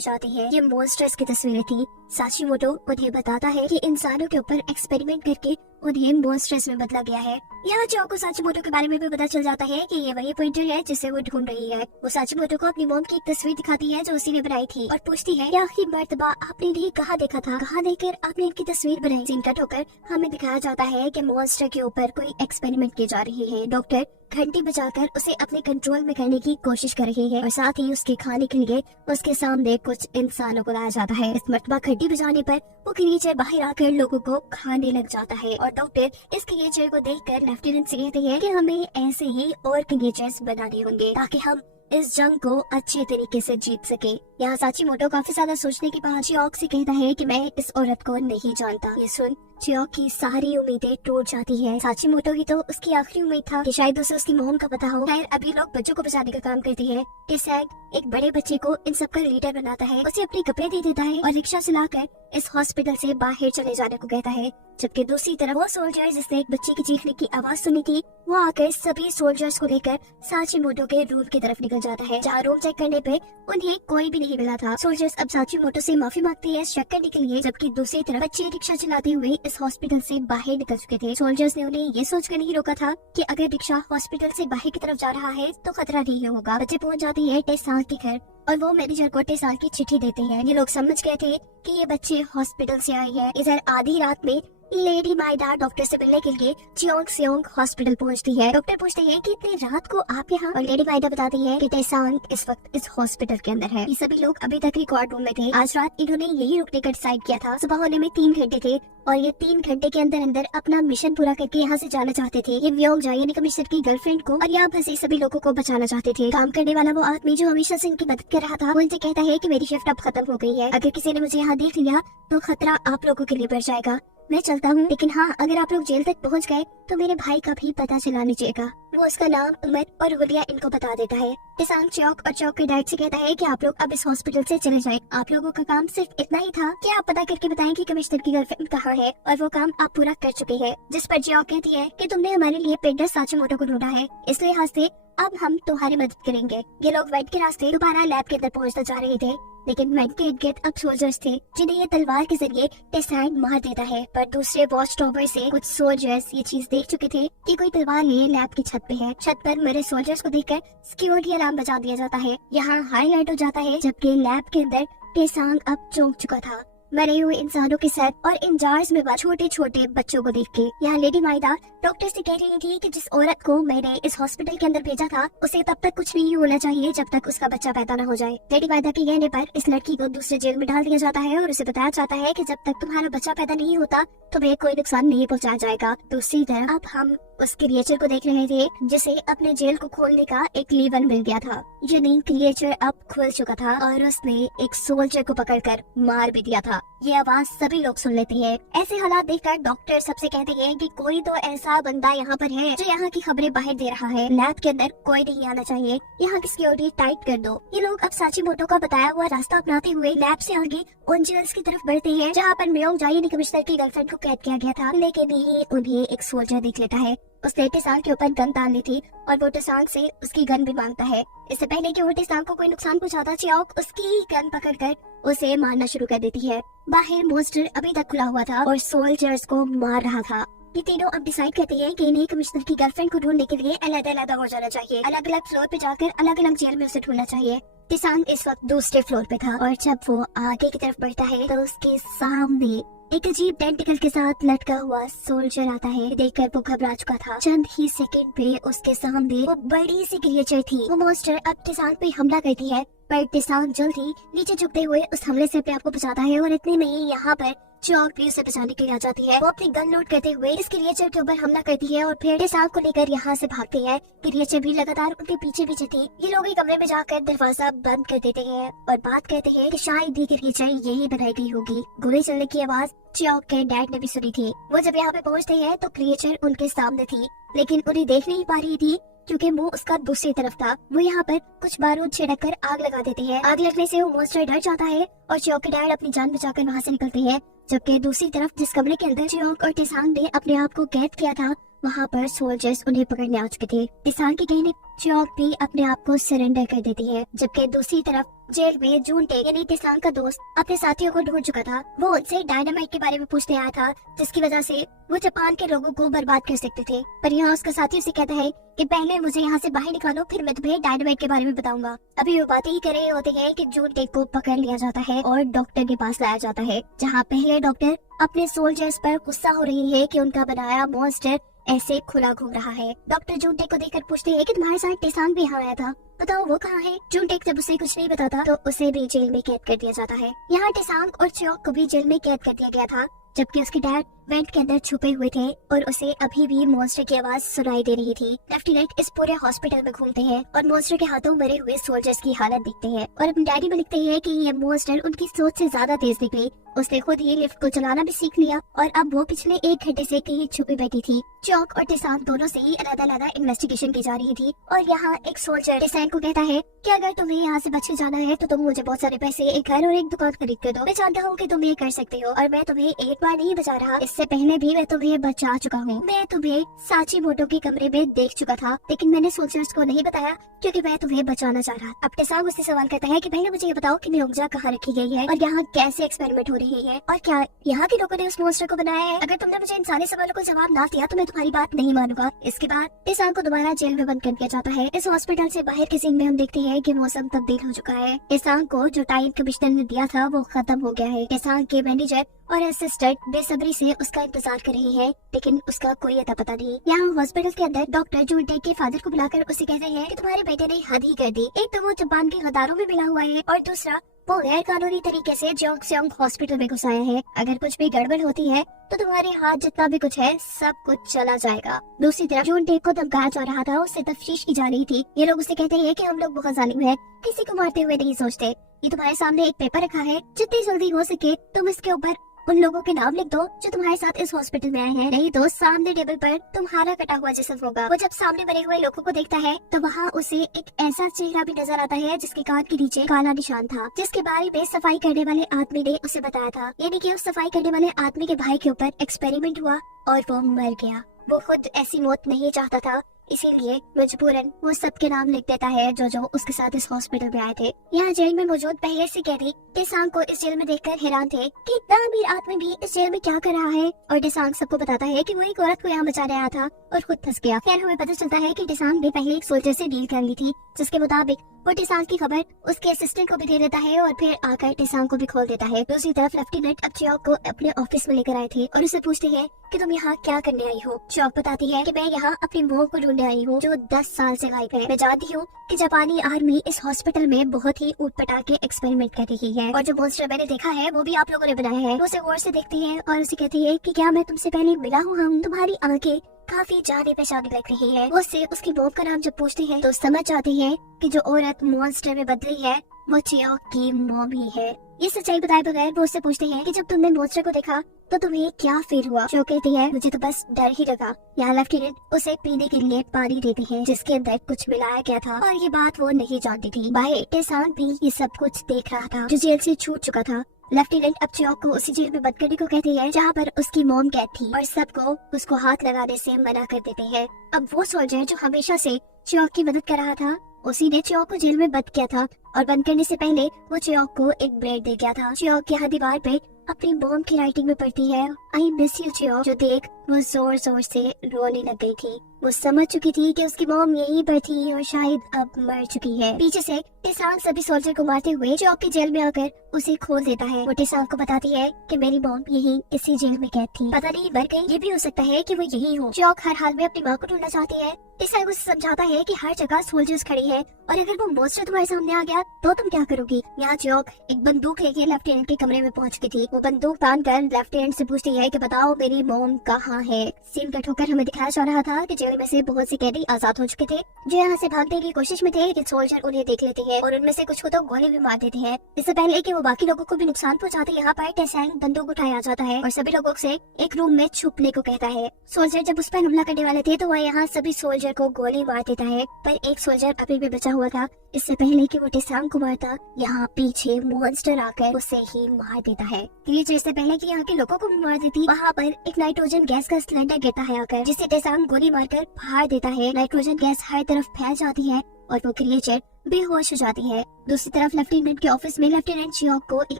जाती है। ये मॉन्स्टर्स की तस्वीरें थी। साचिमोटो उन्हें बताता है कि इंसानों के ऊपर एक्सपेरिमेंट करके उन्हें मॉन्स्टर्स में बदला गया है। यहाँ चियोक को साचिमोटो के बारे में भी पता चल जाता है कि ये वही पॉइंटर है जिसे वो ढूंढ रही है। वो साचिमोटो को अपनी मॉम की एक तस्वीर दिखाती है जो उसी ने बनाई थी और पूछती है कि आखिरी मर्तबा आपने इन्हें कहाँ देखा था, कहाँ देखकर आपने इनकी तस्वीर बनाई। सीन कट होकर हमें दिखाया जाता है कि मॉन्स्टर के ऊपर कोई एक्सपेरिमेंट किए जा रहे हैं। डॉक्टर घंटी बजाकर उसे अपने कंट्रोल में करने की कोशिश कर रही है और साथ ही उसके खाने के लिए उसके सामने कुछ इंसानों को लाया जाता है। इस मर्तबा घंटी बजाने पर वो क्रिएचर बाहर आकर लोगों को खाने लग जाता है और डॉक्टर इस क्रिएचर को देखकर लेफ्टिनेंट से कहते हैं कि हमें ऐसे ही और क्रिएचर्स बनाने होंगे ताकि हम इस जंग को अच्छे तरीके से जीत सके। यहाँ साचिमोटो काफी ज्यादा सोचने के बाद चियोक से कहता है कि मैं इस औरत को नहीं जानता। ये सुन चियोक की सारी उम्मीदें टूट जाती है। साचिमोटो की तो उसकी आखिरी उम्मीद था कि शायद उसे उसकी मोम का पता हो। खैर अभी लोग बच्चों को बचाने का काम करते हैं। टेसांग एक बड़े बच्चे को इन सब का लीडर बनाता है, उसे अपने कपड़े दे देता है और रिक्शा चलाकर इस हॉस्पिटल से बाहर चले जाने को कहता है। जबकि दूसरी तरफ वो सोल्जर जिसने एक बच्चे की चीखने की आवाज सुनी थी वो आकर सभी सोल्जर्स को लेकर साचिमोटो के रूम की तरफ निकल जाता है जहाँ रूम चेक करने पे उन्हें कोई भी नहीं मिला था। सोल्जर्स अब साचिमोटो से माफी मांगते हैं चेक करने के लिए, जबकि दूसरी तरफ बच्चे रिक्शा चलाते हुए इस हॉस्पिटल से बाहर निकल चुके थे। सोल्जर्स ने उन्हें ये सोचकर नहीं रोका था कि अगर रिक्शा हॉस्पिटल से बाहर की तरफ जा रहा है तो खतरा नहीं होगा। बच्चे पहुंच जाते हैं टेसांग के घर और वो मैनेजर को टेसांग की चिट्ठी देते हैं। ये लोग समझ गए थे कि ये बच्चे हॉस्पिटल से आए हैं। इधर आधी रात में लेडी माइडा डॉक्टर से मिलने के लिए चियोंगसेओंग हॉस्पिटल पहुंचती है। डॉक्टर पूछते हैं कि इतनी रात को आप यहाँ, और लेडी माइडा बताती है कि टेसांग इस वक्त इस हॉस्पिटल के अंदर है। ये सभी लोग अभी तक रिकॉर्ड रूम में थे। आज रात इन्होंने यही रुकने का डिसाइड किया था। सुबह होने में 3 घंटे थे और ये 3 घंटे के अंदर अंदर अपना मिशन पूरा करके यहाँ से जाना चाहते थे। ये व्योंगजा यानी कमिश्नर की गर्लफ्रेंड को और यहाँ फंसे सभी लोगों को बचाना चाहते थे। काम करने वाला वो आदमी जो हमेशा से इनकी मदद कर रहा था वो इनसे कहता है कि मेरी शिफ्ट अब खत्म हो गई है, अगर किसी ने मुझे यहाँ देख लिया तो खतरा आप लोगों के लिए बढ़ जाएगा। मैं चलता हूँ, लेकिन हाँ अगर आप लोग जेल तक पहुँच गए तो मेरे भाई का भी पता चला लीजिएगा। वो उसका नाम उमर और हुलिया इनको बता देता है। टेसांग चियोक और चियोक के डैड से कहता है कि आप लोग अब इस हॉस्पिटल से चले जाएं। आप लोगों का काम सिर्फ इतना ही था कि आप पता करके बताएं कि कमिश्नर की गर्लफ्रेंड कहाँ है, और वो काम आप पूरा कर चुके हैं। जिस पर चियोक कहती है कि तुमने हमारे लिए पेंटर साचिमोटो को ढूंढा है, इस लिहाज से अब हम तुम्हारी मदद करेंगे। ये लोग वेट के रास्ते दोबारा लैब के अंदर पहुँचना चाह रहे थे, लेकिन वेट के इर्द गिर्द अब सोल्जर्स थे जिन्हें ये तलवार के जरिए टेसांग मार देता है। पर दूसरे वॉच टावर से कुछ सोल्जर्स ये चीज देख चुके थे कि कोई तलवार लिए लैब की छत पे है। छत पर मरे सोल्जर्स को देखकर सिक्योरिटी अलार्म बजा दिया जाता है। यहाँ हाईलाइट हो जाता है जबकि लैब के अंदर टेसांग अब चौंक चुका था मरे हुए इंसानों के साथ और इन जार्स में छोटे छोटे बच्चों को देख के। यहाँ लेडी माइडा डॉक्टर से कह रही थी कि जिस औरत को मैंने इस हॉस्पिटल के अंदर भेजा था उसे तब तक कुछ नहीं होना चाहिए जब तक उसका बच्चा पैदा न हो जाए। लेडी माइडा के कहने पर इस लड़की को दूसरे जेल में डाल दिया जाता है और उसे बताया जाता है कि जब तक तुम्हारा बच्चा पैदा नहीं होता तुम्हें कोई नुकसान नहीं पहुँचाया जाएगा। दूसरी तरफ अब हम उस क्रिएचर को देख रहे थे जिसे अपने जेल को खोलने का एक लीवर मिल गया था। यानी क्रिएचर अब खुल चुका था और उसने एक सोल्जर को पकड़कर मार भी दिया था। ये आवाज सभी लोग सुन लेते हैं। ऐसे हालात देखकर डॉक्टर सबसे कहते हैं कि कोई तो ऐसा बंदा यहाँ पर है जो यहाँ की खबरें बाहर दे रहा है। लैब के अंदर कोई नहीं आना चाहिए, यहाँ की सिक्योरिटी टाइट कर दो। ये लोग अब साचिमोटो का बताया हुआ रास्ता अपनाते हुए लैब से आगे उन जेल्स की तरफ बढ़ते हैं जहाँ पर म्योंगजा यानी कमिश्नर की गर्लफ्रेंड को कैद किया गया था। लेकिन ही उन्हें एक सोल्जर देख लेता है। उसने टेसांग के ऊपर गन तान ली थी और वो टेसांग से उसकी गन भी मांगता है। इससे पहले कि वो टेसांग को कोई नुकसान पहुंचाता, चियोक उसकी गन पकड़कर उसे मारना शुरू कर देती है। बाहर मॉन्स्टर अभी तक खुला हुआ था और सोल्जर्स को मार रहा था। ये तीनों अब डिसाइड करते हैं कि इन्हें कमिश्नर की गर्लफ्रेंड को ढूंढने के लिए अलग-अलग हो जाना चाहिए। अलग अलग फ्लोर पे जाकर अलग अलग जेल में उसे ढूंढना चाहिए। टेसांग इस वक्त दूसरे फ्लोर पे था और जब वो आगे की तरफ बढ़ता है तो उसके सामने एक अजीब टेंटिकल के साथ लटका हुआ सोल्जर आता है। देखकर वो घबरा चुका था। चंद ही सेकंड पे उसके सामने वो बड़ी सी क्रिएचर थी। वो मॉन्स्टर अब टेसांग पे हमला करती है, पर टेसांग जल्दी नीचे झुकते हुए उस हमले से अपने आप को बचाता है और इतने में ही यहाँ पर चियोक भी उसे बचाने के लिए आ जाती है। वो अपनी गन लोड करते हुए इस क्रिएचर के ऊपर हमला करती है और फिर टेसांग को लेकर यहाँ से भागती है। क्रिएचर भी लगातार उनके पीछे पीछे थी। ये लोग एक कमरे में जाकर दरवाजा बंद कर देते हैं और बात करते हैं कि शायद ये क्रिएचर यही बनाई गई होगी। गोली चलने की आवाज चियोक के डैड ने भी सुनी थी। वो जब यहाँ पे पहुँचते हैं तो क्रिएचर उनके सामने थी, लेकिन उन्हें देख नहीं पा रही थी क्योंकि मुंह उसका दूसरी तरफ था। वो यहाँ पर कुछ बारूद छिड़क कर आग लगा देती है। आग लगने से वो मॉन्स्टर डर जाता है और चियोक के डैड अपनी जान बचाकर वहाँ से निकलते हैं। जबकि दूसरी तरफ जिस कमरे के अंदर चियोक और टेसांग ने अपने आप को कैद किया था, वहाँ पर सोल्जर्स उन्हें पकड़ने आ चुके थे। टेसांग के कहने चियोक भी अपने आप को सरेंडर कर देती है। जबकि दूसरी तरफ जेल में जूनटे यानी टेसांग का दोस्त अपने साथियों को ढूंढ चुका था। वो उनसे डायनामाइट के बारे में पूछने आया था, जिसकी वजह से वो जापान के लोगों को बर्बाद कर सकते थे। पर यहाँ उसका साथी उसे कहता है कि पहले मुझे यहाँ से बाहर निकालो, फिर मैं तुम्हें डायनामाइट के बारे में बताऊंगा। अभी वो बातें ही कर रहे होते हैं कि जूनटे को पकड़ लिया जाता है और डॉक्टर के पास लाया जाता है, जहाँ पहले डॉक्टर अपने सोल्जर्स पर गुस्सा हो रही है कि उनका बनाया मॉन्स्टर ऐसे खुला घूम रहा है। डॉक्टर जूनटे को देखकर पूछते हैं कि तुम्हारे साथ टेसांग भी यहाँ आया था, बताओ वो कहाँ है। जूनटे जब उसे कुछ नहीं बताता तो उसे भी जेल में कैद कर दिया जाता है। यहाँ टेसांग और चियोक को भी जेल में कैद कर दिया गया था, जबकि उसके डैड वेंट के अंदर छुपे हुए थे और उसे अभी भी मॉन्स्टर की आवाज सुनाई दे रही थी। लेफ्टिनेंट इस पूरे हॉस्पिटल में घूमते हैं और मॉन्स्टर के हाथों मरे हुए सोल्जर्स की हालत देखते हैं और अपनी डायरी में लिखते हैं कि ये मॉन्स्टर उनकी सोच से ज्यादा तेज निकली। उसने खुद ही लिफ्ट को चलाना भी सीख लिया और अब वो पिछले 1 घंटे से कहीं छुपी बैठी थी। चियोक और टेसांग दोनों से ही अलग-अलग इन्वेस्टिगेशन की जा रही थी और यहाँ एक सोल्जर टेसांग को कहता है कि अगर तुम्हें यहाँ से बच के जाना है तो तुम मुझे बहुत सारे पैसे, एक घर और एक दुकान खरीद कर दो। मैं जानता हूँ कि तुम ये कर सकते हो और मैं तुम्हें एक बार नहीं बचा रहा, इससे पहले भी मैं तुम्हें बचा चुका हूँ। मैं तुम्हें साचीमोटो के कमरे में देख चुका था, लेकिन मैंने सोल्जर्स को नहीं बताया क्योंकि मैं तुम्हें बचाना चाह रहा। अब टेसांग उससे सवाल करता है कि पहले मुझे ये बताओ कि मेयोंगजा कहाँ रखी गई है और यहाँ कैसे एक्सपेरिमेंट हो रही है और क्या यहाँ के लोगों ने उस मॉन्स्टर को बनाया है। अगर तुमने मुझे इन सारे सवालों को जवाब ना दिया तो मैं तुम्हारी बात नहीं मानूंगा। इसके बाद टेसांग को दोबारा जेल में बंद कर दिया जाता है। इस हॉस्पिटल से बाहर के सीन में हम देखते हैं कि मौसम तब्दील हो चुका है। टेसांग को जो टाइम कमिश्नर ने दिया था वो खत्म हो गया है। टेसांग के मैनेजर और असिस्टेंट बेसब्री से उसका इंतजार कर रही है, लेकिन उसका कोई अता पता नहीं। यहाँ हॉस्पिटल के अंदर डॉक्टर जूनटे के फादर को बुलाकर उसे कहते हैं कि तुम्हारे बेटे ने हद ही कर दी। एक तो वो जापान के गद्दारों में मिला हुआ है और दूसरा वो गैर कानूनी तरीके से जोंगसेओंग हॉस्पिटल में घुसाया है। अगर कुछ भी गड़बड़ होती है तो तुम्हारे हाथ जितना भी कुछ है सब कुछ चला जाएगा। दूसरी तरफ जूनटे को धमकाया जा रहा था, उससे तफ्तीश की जा रही थी। ये लोग उसे कहते हैं कि हम लोग बहुत जालिम हैं, किसी को मारते हुए नहीं सोचते। ये तुम्हारे सामने एक पेपर रखा है, जितनी जल्दी हो सके तुम इसके ऊपर उन लोगों के नाम लिख दो जो तुम्हारे साथ इस हॉस्पिटल में आए हैं, नहीं तो सामने टेबल पर तुम्हारा कटा हुआ जिस्म होगा। वो जब सामने मरे हुए लोगों को देखता है तो वहाँ उसे एक ऐसा चेहरा भी नजर आता है जिसके कान के नीचे काला निशान था, जिसके बारे में सफाई करने वाले आदमी ने उसे बताया था। यानी कि उस सफाई करने वाले आदमी के भाई के ऊपर एक्सपेरिमेंट हुआ और वो मर गया। वो खुद ऐसी मौत नहीं चाहता था, इसीलिए मजबूरन वो सबके नाम लिख देता है जो उसके साथ इस हॉस्पिटल में आए थे। यहाँ जेल में मौजूद पहले से कैदी टेसांग को इस जेल में देखकर हैरान थे कि इतना अमीर आदमी भी इस जेल में क्या कर रहा है। और टेसांग सबको बताता है कि वो एक औरत को यहाँ बचाने आया था और खुद फंस गया। फिर हमें पता चलता है कि टेसांग ने पहले एक सोल्जर से डील कर ली थी, जिसके मुताबिक वो टेसांग की खबर उसके असिस्टेंट को भी दे देता है और फिर आकर टेसांग को भी खोल देता है। दूसरी तरफ लेफ्टिनेंट अब चियोक को अपने ऑफिस में लेकर आए थे और उसे पूछते हैं कि तुम यहाँ क्या करने आई हो। चियोक बताती है कि मैं यहाँ अपनी मोह को ढूंढने आई हूँ जो 10 साल से गायब है। मैं जानती हूँ कि जापानी आर्मी इस हॉस्पिटल में बहुत ही ऊटपटांग के एक्सपेरिमेंट कर रही है और जो मॉन्स्टर मैंने देखा है वो भी आप लोगों ने बनाया है। वो उसे गौर से देखती है और उसे कहती है कि क्या मैं तुमसे पहले मिला हूँ? हम तुम्हारी आंखें काफी जाने पहचाने लग रही है। वो उससे उसकी मॉम का नाम जब पूछते हैं तो समझ जाते हैं कि जो औरत मॉन्स्टर में बदली है वो चियोक की मॉम ही है। ये सच्चाई बताए बगैर वो उससे पूछते हैं कि जब तुमने मॉन्स्टर को देखा तो तुम्हें क्या फील हुआ? जो कहती है मुझे तो बस डर ही लगा। यहाँ लेफ्टिनेंट उसे पीने के लिए पानी देती है जिसके अंदर कुछ मिलाया गया था और ये बात वो नहीं जानती थी। भाई टेसांग भी ये सब कुछ देख रहा था जो जेल से छूट चुका था लेफ्टिनेंट अब चियोक को उसी जेल में बंद करने को कहती है जहाँ पर उसकी मॉम कैद थी और सबको उसको हाथ लगाने से मना कर देते हैं। अब वो सोल्जर जो हमेशा से चियोक की मदद कर रहा था, उसी ने चियोक को जेल में बंद किया था और बंद करने से पहले वो चियोक को एक ब्रेड दे गया था। चियोक यहाँ दीवार पे अपनी मॉम की राइटिंग में पढ़ती है, आई मिस यू चियोक, जो देख वो जोर जोर से रोने लग गई थी। वो समझ चुकी थी कि उसकी मॉम यहीं पर थी और शायद अब मर चुकी है। पीछे से टेसांग सभी सोल्जर को मारते हुए चियोक की जेल में आकर उसे खोल देता है। वो टेसांग को बताती है कि मेरी मॉम यहीं इसी जेल में कैद थी, पता नहीं मर गई, ये भी हो सकता है कि वो यही हो। चियोक हर हाल में अपनी माँ को ढूंढना चाहती है। टेसांग उसे समझाता है कि हर जगह सोल्जर्स खड़ी है और अगर वो मॉन्स्टर तुम्हारे सामने आ गया तो तुम क्या करोगी। यहाँ चियोक एक बंदूक लेके लेफ्टिनेंट के कमरे में पहुँच गई थी। वो बंदूक तान कर लेफ्टिनेंट से पूछती है कि बताओ मेरी मॉम कहाँ है। सीन कट होकर हमें दिखाया जा रहा था कि जेल में से बहुत से कैदी आजाद हो चुके थे जो यहाँ से भागने की कोशिश में थे, लेकिन सोल्जर उन्हें देख लेते हैं और उनमें से कुछ को तो गोली भी मार देते हैं। इससे पहले कि वो बाकी लोगों को भी नुकसान पहुँचाते, यहाँ पर टेसांग बंदूक उठाए आ जाता है और सभी लोगों से एक रूम में छुपने को कहता है। सोल्जर जब उस पर हमला करने वाले थे तो वह यहाँ सभी सोल्जर को गोली मार देता है, पर एक सोल्जर अभी भी बचा हुआ था। इससे पहले कि वो टेसांग को मारता, यहाँ पीछे मॉन्स्टर आकर उसे ही मार देता है। क्रिएचर इससे पहले कि यहाँ के लोगों को भी मार देती, वहाँ पर एक नाइट्रोजन गैस का सिलेंडर गिरता है आकर, जिसे टेसांग गोली मारकर फाड़ देता है। नाइट्रोजन गैस हर तरफ फैल जाती है और वो क्रिएचर बेहोश हो जाती है। दूसरी तरफ लेफ्टिनेंट के ऑफिस में लेफ्टिनेंट चियोक को एक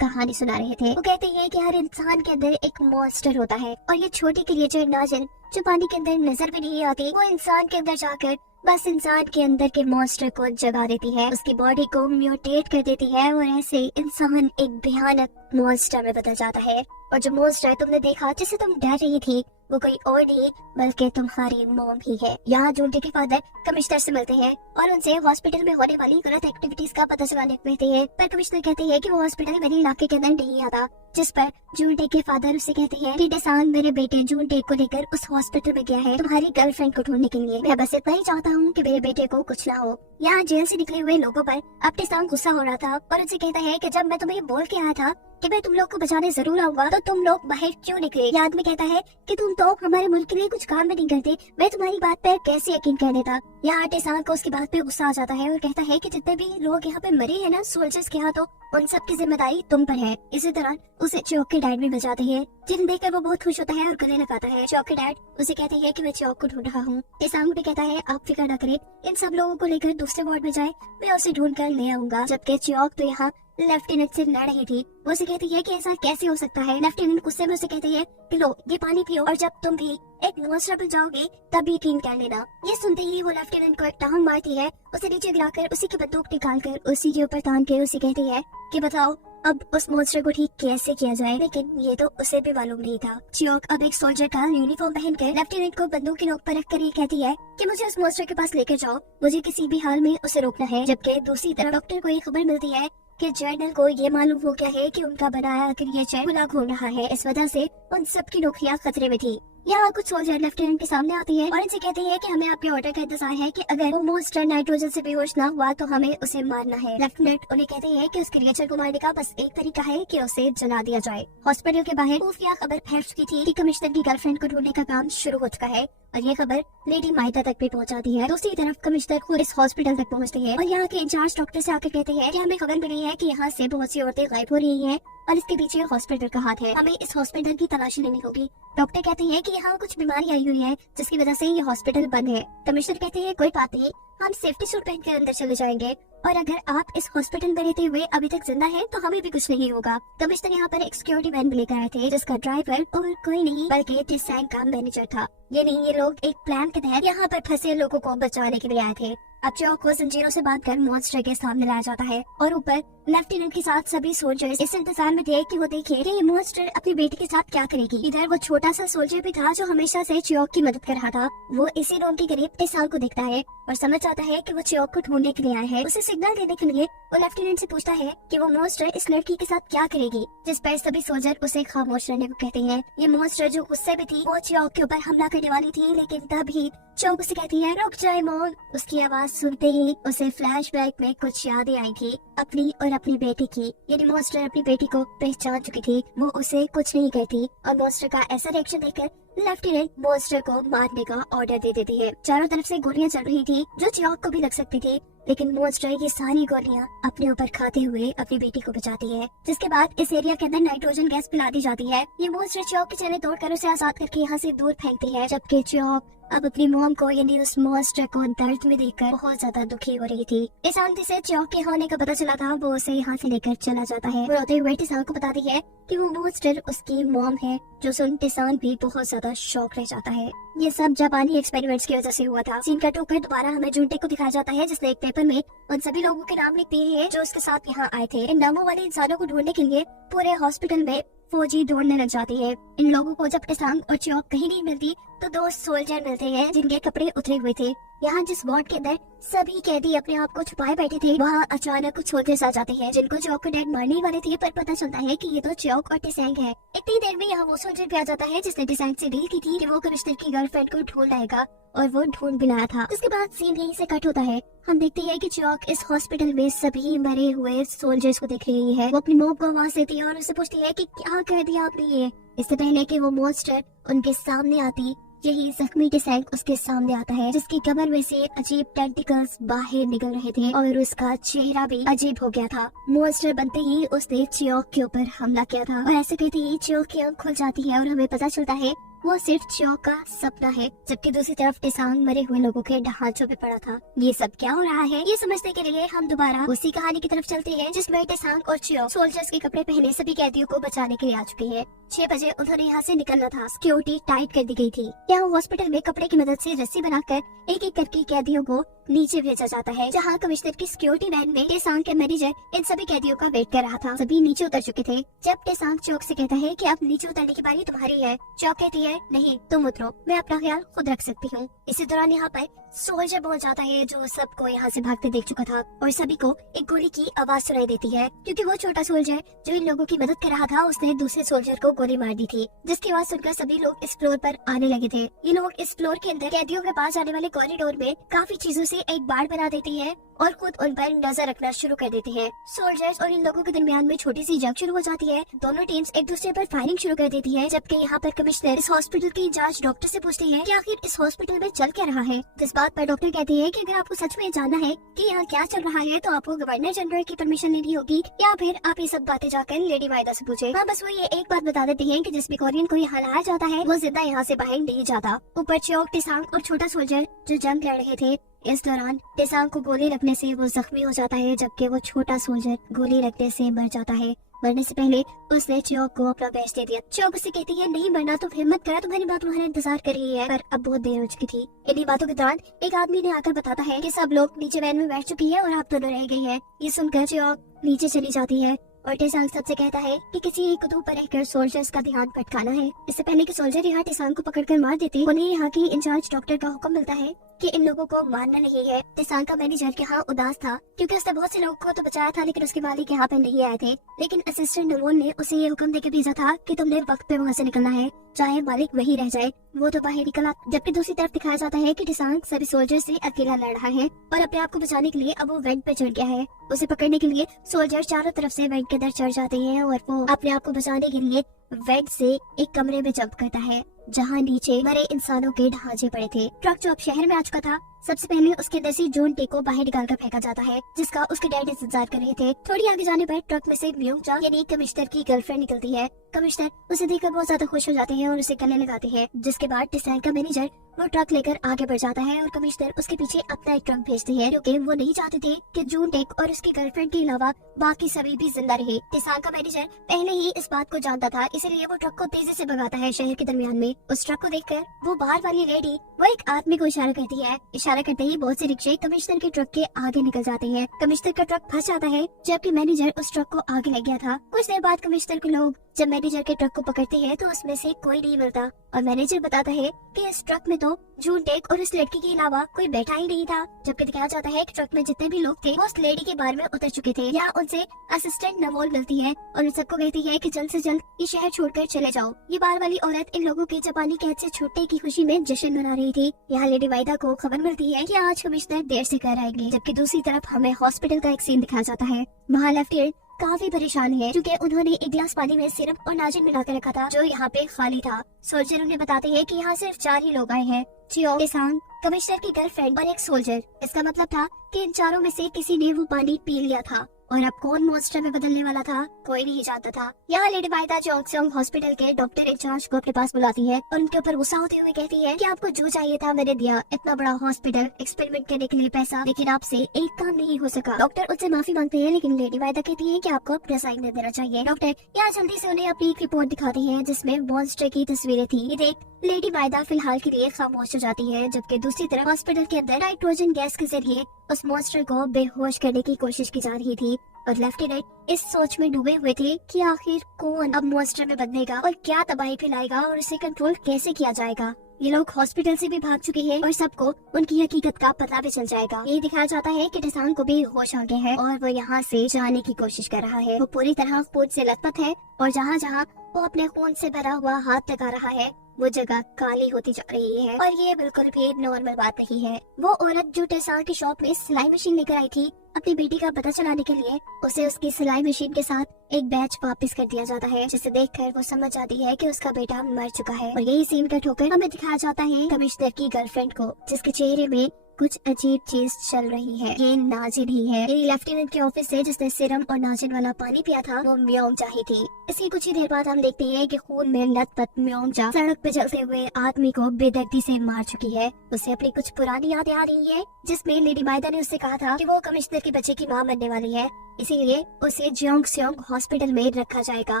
कहानी सुना रहे थे। वो कहते हैं कि हर इंसान के अंदर एक मॉन्स्टर होता है और ये छोटी क्रिएचर नाजिन जो पानी के अंदर नजर भी नहीं आती, वो इंसान के अंदर जाकर बस इंसान के अंदर के मॉन्स्टर को जगा देती है, उसकी बॉडी को म्यूटेट कर देती है और ऐसे इंसान एक भयानक मॉन्स्टर में बदल जाता है। और जो मॉन्स्टर तुमने देखा जिसे तुम डर रही थी, वो कोई और नहीं बल्कि तुम्हारी मॉम ही है। यहाँ जूनटे के फादर कमिश्नर से मिलते हैं और उनसे हॉस्पिटल में होने वाली गलत एक्टिविटीज का पता चलाने को कहते हैं, पर कमिश्नर कहते हैं कि वो हॉस्पिटल मेरे इलाके के अंदर नहीं आता। जिस पर जूनटे के फादर उसे कहते हैं कि टेसांग मेरे बेटे जूनटे को लेकर उस हॉस्पिटल में गया है तुम्हारी गर्लफ्रेंड को ढूंढने के लिए। मैं बस इतना ही चाहता हूँ कि मेरे बेटे को कुछ ना हो। यहाँ जेल से निकले हुए लोगों पर अब टेसांग गुस्सा हो रहा था और उनसे कहता है कि जब मैं तुम्हें बोल के आया था कि मैं तुम लोग को बचाने जरूर आऊंगा, तो तुम लोग बाहर क्यों निकले। ये आदमी कहता है कि तुम तो हमारे मुल्क के लिए कुछ काम भी नहीं करते, मैं तुम्हारी बात पर कैसे यकीन कर लेता। यहाँ टेसांग को उसकी बात पे गुस्सा आ जाता है और कहता है कि जितने भी लोग यहाँ पे मरे हैं ना सोल्जर्स के हाथों, उन सब की जिम्मेदारी तुम पर है। इसी दौरान उसे चियोक के डैड भी बजाते हैं, जिन्हें देखकर वो बहुत खुश होता है और गले लगाता है। चियोक के डैड उसे कहते हैं कि मैं चियोक को ढूंढ रहा हूँ। टेसांग भी कहता है आप फिक्र न करें, इन सब लोगों को लेकर दूसरे वार्ड में जाए, मैं उसे ढूंढ कर ले आऊंगा। जबकि चियोक तो यहाँ लेफ्टिनेंट से लड़ रही थी। वो उसे कहती है कि ऐसा कैसे हो सकता है। लेफ्टिनेंट गुस्से में उसे कहते हैं कि लो ये पानी पियो और जब तुम भी एक मॉन्स्टर बन जाओगे तब यकीन कर लेना। ये सुनते ही वो लेफ्टिनेंट को एक टांग मारती है, उसे नीचे गिराकर उसी की बंदूक निकाल कर उसी के ऊपर तान के उसे कहती है कि बताओ अब उस मॉन्स्टर को ठीक कैसे किया जाए। लेकिन ये तो उसे भी मालूम नहीं था। चियोक अब एक सोल्जर का यूनिफॉर्म पहनकर लेफ्टिनेंट को बंदूक की नोक पर रख कर ये कहती है कि मुझे उस मॉन्स्टर के पास लेकर जाओ, मुझे किसी भी हाल में उसे रोकना है। जबकि दूसरी तरफ डॉक्टर को ये खबर मिलती है कि जर्नल को ये मालूम हो गया है कि उनका बनाया क्रिएचर खुला घूम रहा है। इस वजह से उन सबकी नौकरियां खतरे में थी। यहाँ कुछ सोल्जर लेफ्टिनेंट के सामने आती है और इनसे कहती है कि हमें आपके ऑर्डर का इंतजार है कि अगर वो मॉन्स्टर नाइट्रोजन से बेहोश ना हुआ तो हमें उसे मारना है। लेफ्टिनेंट उन्हें कहते हैं कि उस क्रिएचर को मारने का बस एक तरीका है कि उसे जला दिया जाए। हॉस्पिटल के बाहर खुफिया खबर फैल चुकी थी कि कमिश्नर की गर्लफ्रेंड को ढूंढने का काम शुरू हो चुका है और ये खबर लेडी माइता तक भी पहुंचाती है। दूसरी तरफ कमिश्नर खुद इस हॉस्पिटल तक पहुंचते हैं और यहाँ के इंचार्ज डॉक्टर से आकर कहते हैं कि हमें खबर मिली है कि यहाँ से बहुत सी औरतें गायब हो रही हैं और इसके पीछे हॉस्पिटल का हाथ है, हमें इस हॉस्पिटल की तलाशी लेनी होगी। डॉक्टर कहते हैं कि यहाँ कुछ बीमारी आई हुई है जिसकी वजह से ये हॉस्पिटल बंद है। कमिश्नर कहते हैं कोई बात नहीं, हम सेफ्टी सूट पहनकर अंदर चले जाएंगे और अगर आप इस हॉस्पिटल में रहते हुए अभी तक जिंदा हैं तो हमें भी कुछ नहीं होगा। कमिश्नर यहाँ पर एक सिक्योरिटी वैन लेकर आए थे जिसका ड्राइवर और कोई नहीं बल्कि टेसांग का मैनेजर था। ये लोग एक प्लान के तहत यहाँ पर फंसे लोगों को बचाने के लिए आए थे। अब चियोक को जंजीरों से बांधकर मॉन्स्टर के सामने लाया जाता है और ऊपर लेफ्टिनेंट के साथ सभी सोल्जर्स इस इंतजार में थे कि वो देखे कि ये मॉन्स्टर अपनी बेटी के साथ क्या करेगी। इधर वो छोटा सा सोल्जर भी था जो हमेशा से चियोक की मदद कर रहा था। वो इसी रूम के करीब टेसांग को देखता है और समझ जाता है कि वो चियोक को ढूंढने के लिए आया है। उसे सिग्नल देने के लिए वो लेफ्टिनेंट से पूछता है कि वो मॉन्स्टर इस लड़की के साथ क्या करेगी, जिस पर सभी सोल्जर उसे खामोश रहने को कहते हैं। ये मॉन्स्टर जो गुस्से में थी वो चियोक के ऊपर हमला करने वाली थी, लेकिन तभी चियोक उसे कहती है रुक जाए मॉम। उसकी आवाज सुनते ही उसे फ्लैशबैक में कुछ यादें आई थी अपनी और अपनी बेटी की। यदि मॉन्स्टर अपनी बेटी को पहचान चुकी थी, वो उसे कुछ नहीं कहती और मॉन्स्टर का ऐसा रिएक्शन देखकर लेफ्टिनेंट मॉन्स्टर को मारने का ऑर्डर दे देती है। चारों तरफ से गोलियां चल रही थी जो चियोक को भी लग सकती थी, लेकिन मॉन्स्टर ये सारी गोलियां अपने ऊपर खाते हुए अपनी बेटी को बचाती है, जिसके बाद इस एरिया के अंदर नाइट्रोजन गैस पिला दी जाती है। ये मॉन्स्टर चौक की चैलेंज तोड़कर उसे आजाद करके यहाँ से दूर फेंकती है, जबकि चौक अब अपनी मॉम को यानी उस मॉन्स्टर को दर्द में देखकर बहुत ज्यादा दुखी हो रही थी। इस आंधी से चौक के होने का पता चला था, वो उसे यहाँ से लेकर चला जाता है। वो रोते हुए टिसान को बताती है कि वो मॉन्स्टर उसकी मॉम है, जो सुन टिसान भी बहुत ज्यादा शॉक रह जाता है। ये सब जापानी एक्सपेरिमेंट्स की वजह से हुआ था। सीन कट होकर दोबारा हमें जूनटे को दिखाया जाता है, जिसने एक पेपर में उन सभी लोगों के नाम लिख दिए हैं जो उसके साथ यहाँ आए थे। इन नामों वाले इंसानों को ढूंढने के लिए पूरे हॉस्पिटल में फौजी ढूंढने लग जाती है। इन लोगों को जब टिसान और चौक कहीं नहीं मिलती तो 2 सोल्जर मिलते हैं जिनके कपड़े उतरे हुए थे। यहाँ जिस वार्ड के अंदर सभी कैदी अपने आप को छुपाए बैठे थे, वहाँ अचानक कुछ सोल्जर्स आ जाते हैं जिनको चौक को डेड मारने वाले थे, पर पता चलता है कि ये तो चौक और टिसैंग है। इतनी देर में यहाँ वो सोल्जर भी आ जाता है जिसने टिसैंग से डील की थी कि वो कमिश्नर की गर्लफ्रेंड को ढूंढ लाएगा, और वो ढूंढ भी लाया था। उसके बाद सीन यहीं से कट होता है। हम देखते हैं कि चौक इस हॉस्पिटल में सभी मरे हुए सोल्जर्स को देख रही है। वो अपनी मॉम को आवाज देती है और उससे पूछती है कि क्या कर दिया आपने ये। इससे पहले कि वो मॉन्स्टर उनके सामने आती, यही जख्मी टिसैंग उसके सामने आता है, जिसकी कमर में से अजीब टेंटिकल्स बाहर निकल रहे थे और उसका चेहरा भी अजीब हो गया था। मॉन्स्टर बनते ही उसने चौक के ऊपर हमला किया था, और ऐसे कहते ही चौक की आंख खुल जाती है और हमें पता चलता है वो सिर्फ चौक का सपना है, जबकि दूसरी तरफ टिसैंग मरे हुए लोगों के ढांचों पे पड़ा था। ये सब क्या हो रहा है, ये समझने के लिए हम दोबारा उसी कहानी की तरफ चलते हैं जिसमें टिसैंग और चौक सोल्जर्स के कपड़े पहने सभी कैदियों को बचाने के लिए आ चुके हैं। 6 बजे उन्होंने यहाँ से निकलना था। सिक्योरिटी टाइट कर दी गई थी। यहाँ हॉस्पिटल में कपड़े की मदद से रस्सी बनाकर एक एक करके कैदियों को नीचे भेजा जाता है, जहाँ कमिश्नर की सिक्योरिटी वैन में टिसैंग के मैनेजर इन सभी कैदियों का वेट कर रहा था। सभी नीचे उतर चुके थे। जब टिसैंग चौक से कहता है कि अब नीचे उतरने की बारी तुम्हारी है, चौक कहती है नहीं तुम उतरो, मैं अपना ख्याल खुद रख सकती हूँ। इसी दौरान यहाँ पर सोल्जर पहुंच जाता है जो सबको यहाँ से भागते देख चुका था, और सभी को एक गोली की आवाज सुनाई देती है, क्योंकि वो छोटा सोल्जर जो इन लोगों की मदद कर रहा था उसने दूसरे सोल्जर को गोली मार दी थी, जिसकी आवाज सुनकर सभी लोग इस फ्लोर पर आने लगे थे। ये लोग इस फ्लोर के अंदर कैदियों के पास आने वाले कॉरिडोर में काफी चीजों से एक बाड़ बना देती है और खुद उन पर नजर रखना शुरू कर देती है। सोल्जर्स और इन लोगों के दरमियान में छोटी सी जंग शुरू हो जाती है। दोनों टीम्स एक दूसरे पर फायरिंग शुरू कर देती है, जबकि यहाँ पर कमिश्नर इस हॉस्पिटल की इंचार्ज डॉक्टर से पूछती है कि आखिर इस हॉस्पिटल में चल क्या रहा है। जिस बात पर डॉक्टर कहती है कि अगर आपको सच में जानना है कि यहाँ क्या चल रहा है तो आपको गवर्नर जनरल की परमिशन लेनी होगी, या फिर आप ये सब बातें जाकर लेडी वायदा से पूछे। हाँ बस वो ये एक बात बता देती है कि जिस भी कोरियन को यहाँ लाया जाता है वो जिंदा यहाँ से बाहर नहीं जाता। ऊपर चौक, टिसैंग और छोटा सोल्जर जो जंग लड़ रहे थे। इस दौरान टिसैंग को गोली लगने से वो जख्मी हो जाता है, जबकि वो छोटा सोल्जर गोली लगने से मर जाता है। मरने से पहले उसने चौक को अपना बेच दे दिया। चौक उसे कहती है नहीं मरना तो हिम्मत करा, तुम्हारी बात तुम्हारा इंतजार कर रही है, पर अब बहुत देर हो चुकी थी। इन्हीं बातों के दौरान एक आदमी ने आकर बताता है कि सब लोग नीचे वैन में बैठ चुकी है और आप दोनों रह गई है। ये सुनकर चौक नीचे चली जाती है और टिसैंग सबसे कहता है कि किसी एक कदम पर रहकर सोल्जर्स का ध्यान भटकाना है। इससे पहले कि सोल्जर यहाँ टिसैंग को पकड़कर मार देते, उन्हें यहाँ की इंचार्ज डॉक्टर का हुक्म मिलता है कि इन लोगों को मारना नहीं है। टिसैंग का मैनेजर यहाँ उदास था क्योंकि उसने बहुत से लोगों को तो बचाया था, लेकिन उसके मालिक यहाँ पे नहीं आए थे। लेकिन असिस्टेंट नवोल ने उसे ये हुक्म देकर भेजा था कि तुमने वक्त पे वहाँ से निकलना है, चाहे मालिक वही रह जाए। वो तो बाहर निकला, जबकि दूसरी तरफ दिखाया जाता है कि टिसैंग सभी सोल्जर से अकेला लड़ रहा है और अपने आप को बचाने के लिए अब वो वेंट पे चढ़ गया है। उसे पकड़ने के लिए सोल्जर चारों तरफ से वेंट के अंदर चढ़ जाते हैं और वो अपने आप को बचाने के लिए वेंट से एक कमरे में जंप करता है जहाँ नीचे मरे इंसानों के ढांचे पड़े थे। ट्रक जो अब शहर में आ चुका था, सबसे पहले उसके अंदर से जूनटे को बाहर निकालकर फेंका जाता है, जिसका उसके डैड इंतजार कर रहे थे। थोड़ी आगे जाने पर ट्रक में से म्योंग यानी कमिश्नर की गर्लफ्रेंड निकलती है। कमिश्नर उसे देखकर बहुत ज्यादा खुश हो जाते हैं और उसे गले लगाते हैं, जिसके बाद टिसैंग का मैनेजर वो ट्रक लेकर आगे बढ़ जाता है और कमिश्नर उसके पीछे अपना एक ट्रक भेजते हैं, क्योंकि वो नहीं चाहते थे कि जूनटेक और उसकी गर्लफ्रेंड के अलावा बाकी सभी भी जिंदा रहे। टिसैंग का मैनेजर पहले ही इस बात को जानता था, इसलिए वो ट्रक को तेजी से भगाता है शहर के दरमियान में। उस ट्रक को देखकर वो बाहर वाली लेडी वो एक आदमी को इशारा करती है। इशारा करते ही बहुत से रिक्शे कमिश्नर के ट्रक के आगे निकल जाते हैं। कमिश्नर का ट्रक फंस जाता है, जबकि मैनेजर उस ट्रक को आगे लग गया था। कुछ देर बाद कमिश्नर के लोग जब मैनेजर के ट्रक को पकड़ते हैं तो उसमें से कोई नहीं मिलता और मैनेजर बताता है कि इस ट्रक में तो जूनटेक और उस लड़की के अलावा कोई बैठा ही नहीं था। जबकि दिखाया जाता है कि ट्रक में जितने भी लोग थे वो उस लेडी के बारे में उतर चुके थे। यहाँ उनसे असिस्टेंट नवोल मिलती है और उन सबको कहती है कि जल्द से जल्द ये शहर छोड़कर चले जाओ। ये बाहर वाली औरत इन लोगों के जापानी कैद से छूटने की खुशी में जश्न मना रही थी। यहाँ लेडी वाइदा को खबर मिलती है कि आज कमिश्नर देर से घर आएंगे, जबकि दूसरी तरफ हमें हॉस्पिटल का एक सीन दिखाया जाता है। वहाँ लेफ्टिनेंट काफी परेशान है क्योंकि उन्होंने एक गिलास पानी में सिरप और नाजिन मिलाकर रखा था जो यहाँ पे खाली था। सोल्जर उन्हें बताते हैं कि यहाँ सिर्फ 4 ही लोग आए हैं, चियो, टेसांग, कमिश्नर की गर्लफ्रेंड और एक सोल्जर। इसका मतलब था कि इन चारों में से किसी ने वो पानी पी लिया था और अब कौन मॉन्स्टर में बदलने वाला था कोई नहीं जानता था। यहाँ लेडी बाइदा जोंगसोंग हॉस्पिटल के डॉक्टर इंचार्ज को अपने पास बुलाती है और उनके ऊपर गुस्सा होते हुए कहती है कि आपको जो चाहिए था मैंने दिया, इतना बड़ा हॉस्पिटल, एक्सपेरिमेंट करने के लिए पैसा, लेकिन आपसे एक काम नहीं हो सका। डॉक्टर उनसे माफी मांगते हैं लेकिन लेडी बाइदा कहती है कि आपको अपना साइन दे देना चाहिए। डॉक्टर यहाँ जल्दी से उन्हें अपनी एक रिपोर्ट दिखाती है जिसमें मॉन्स्टर की तस्वीरें थी। ये देख लेडी बाइदा फिलहाल के लिए खामोश हो जाती है, जबकि दूसरी तरफ हॉस्पिटल के अंदर नाइट्रोजन गैस के जरिए उस मॉन्स्टर को बेहोश करने की कोशिश की जा रही थी और लेफ्टिनेंट इस सोच में डूबे हुए थे कि आखिर कौन अब मॉन्स्टर में बदलेगा और क्या तबाही फैलाएगा और उसे कंट्रोल कैसे किया जाएगा। ये लोग हॉस्पिटल से भी भाग चुके हैं और सबको उनकी हकीकत का पता भी चल जाएगा। ये दिखाया जाता है कि टेसांग को भी होश आ गया है और वो यहाँ से जाने की कोशिश कर रहा है। वो पूरी तरह खून से लथपथ है और जहाँ जहाँ वो अपने खून से भरा हुआ हाथ लगा रहा है वो जगह काली होती जा रही है और ये बिल्कुल भी नॉर्मल बात नहीं है। वो औरत जो टेसांग की शॉप में सिलाई मशीन लेकर आई थी अपनी बेटी का पता चलाने के लिए, उसे उसकी सिलाई मशीन के साथ एक बैच वापस कर दिया जाता है, जिसे देखकर वो समझ जाती है कि उसका बेटा मर चुका है। और यही सीन कट होकर हमें दिखाया जाता है कमिश्नर की गर्लफ्रेंड को, जिसके चेहरे में कुछ अजीब चीज चल रही है। ये नाजिन ही है। ये लेफ्टिनेंट के ऑफिस से जिसने सिरम और नाजिन वाला पानी पिया था वो म्योंगजा ही थी। इसकी कुछ ही देर बाद हम देखते हैं कि खून में लथपथ म्योंगजा सड़क पे चलते हुए आदमी को बेदर्दी से मार चुकी है। उसे अपनी कुछ पुरानी यादें आ रही है जिसमें लेडी बाइदा ने उससे कहा था कि वो कमिश्नर के बच्चे की मां बनने वाली है, इसीलिए उसे जोंगसोंग हॉस्पिटल में रखा जाएगा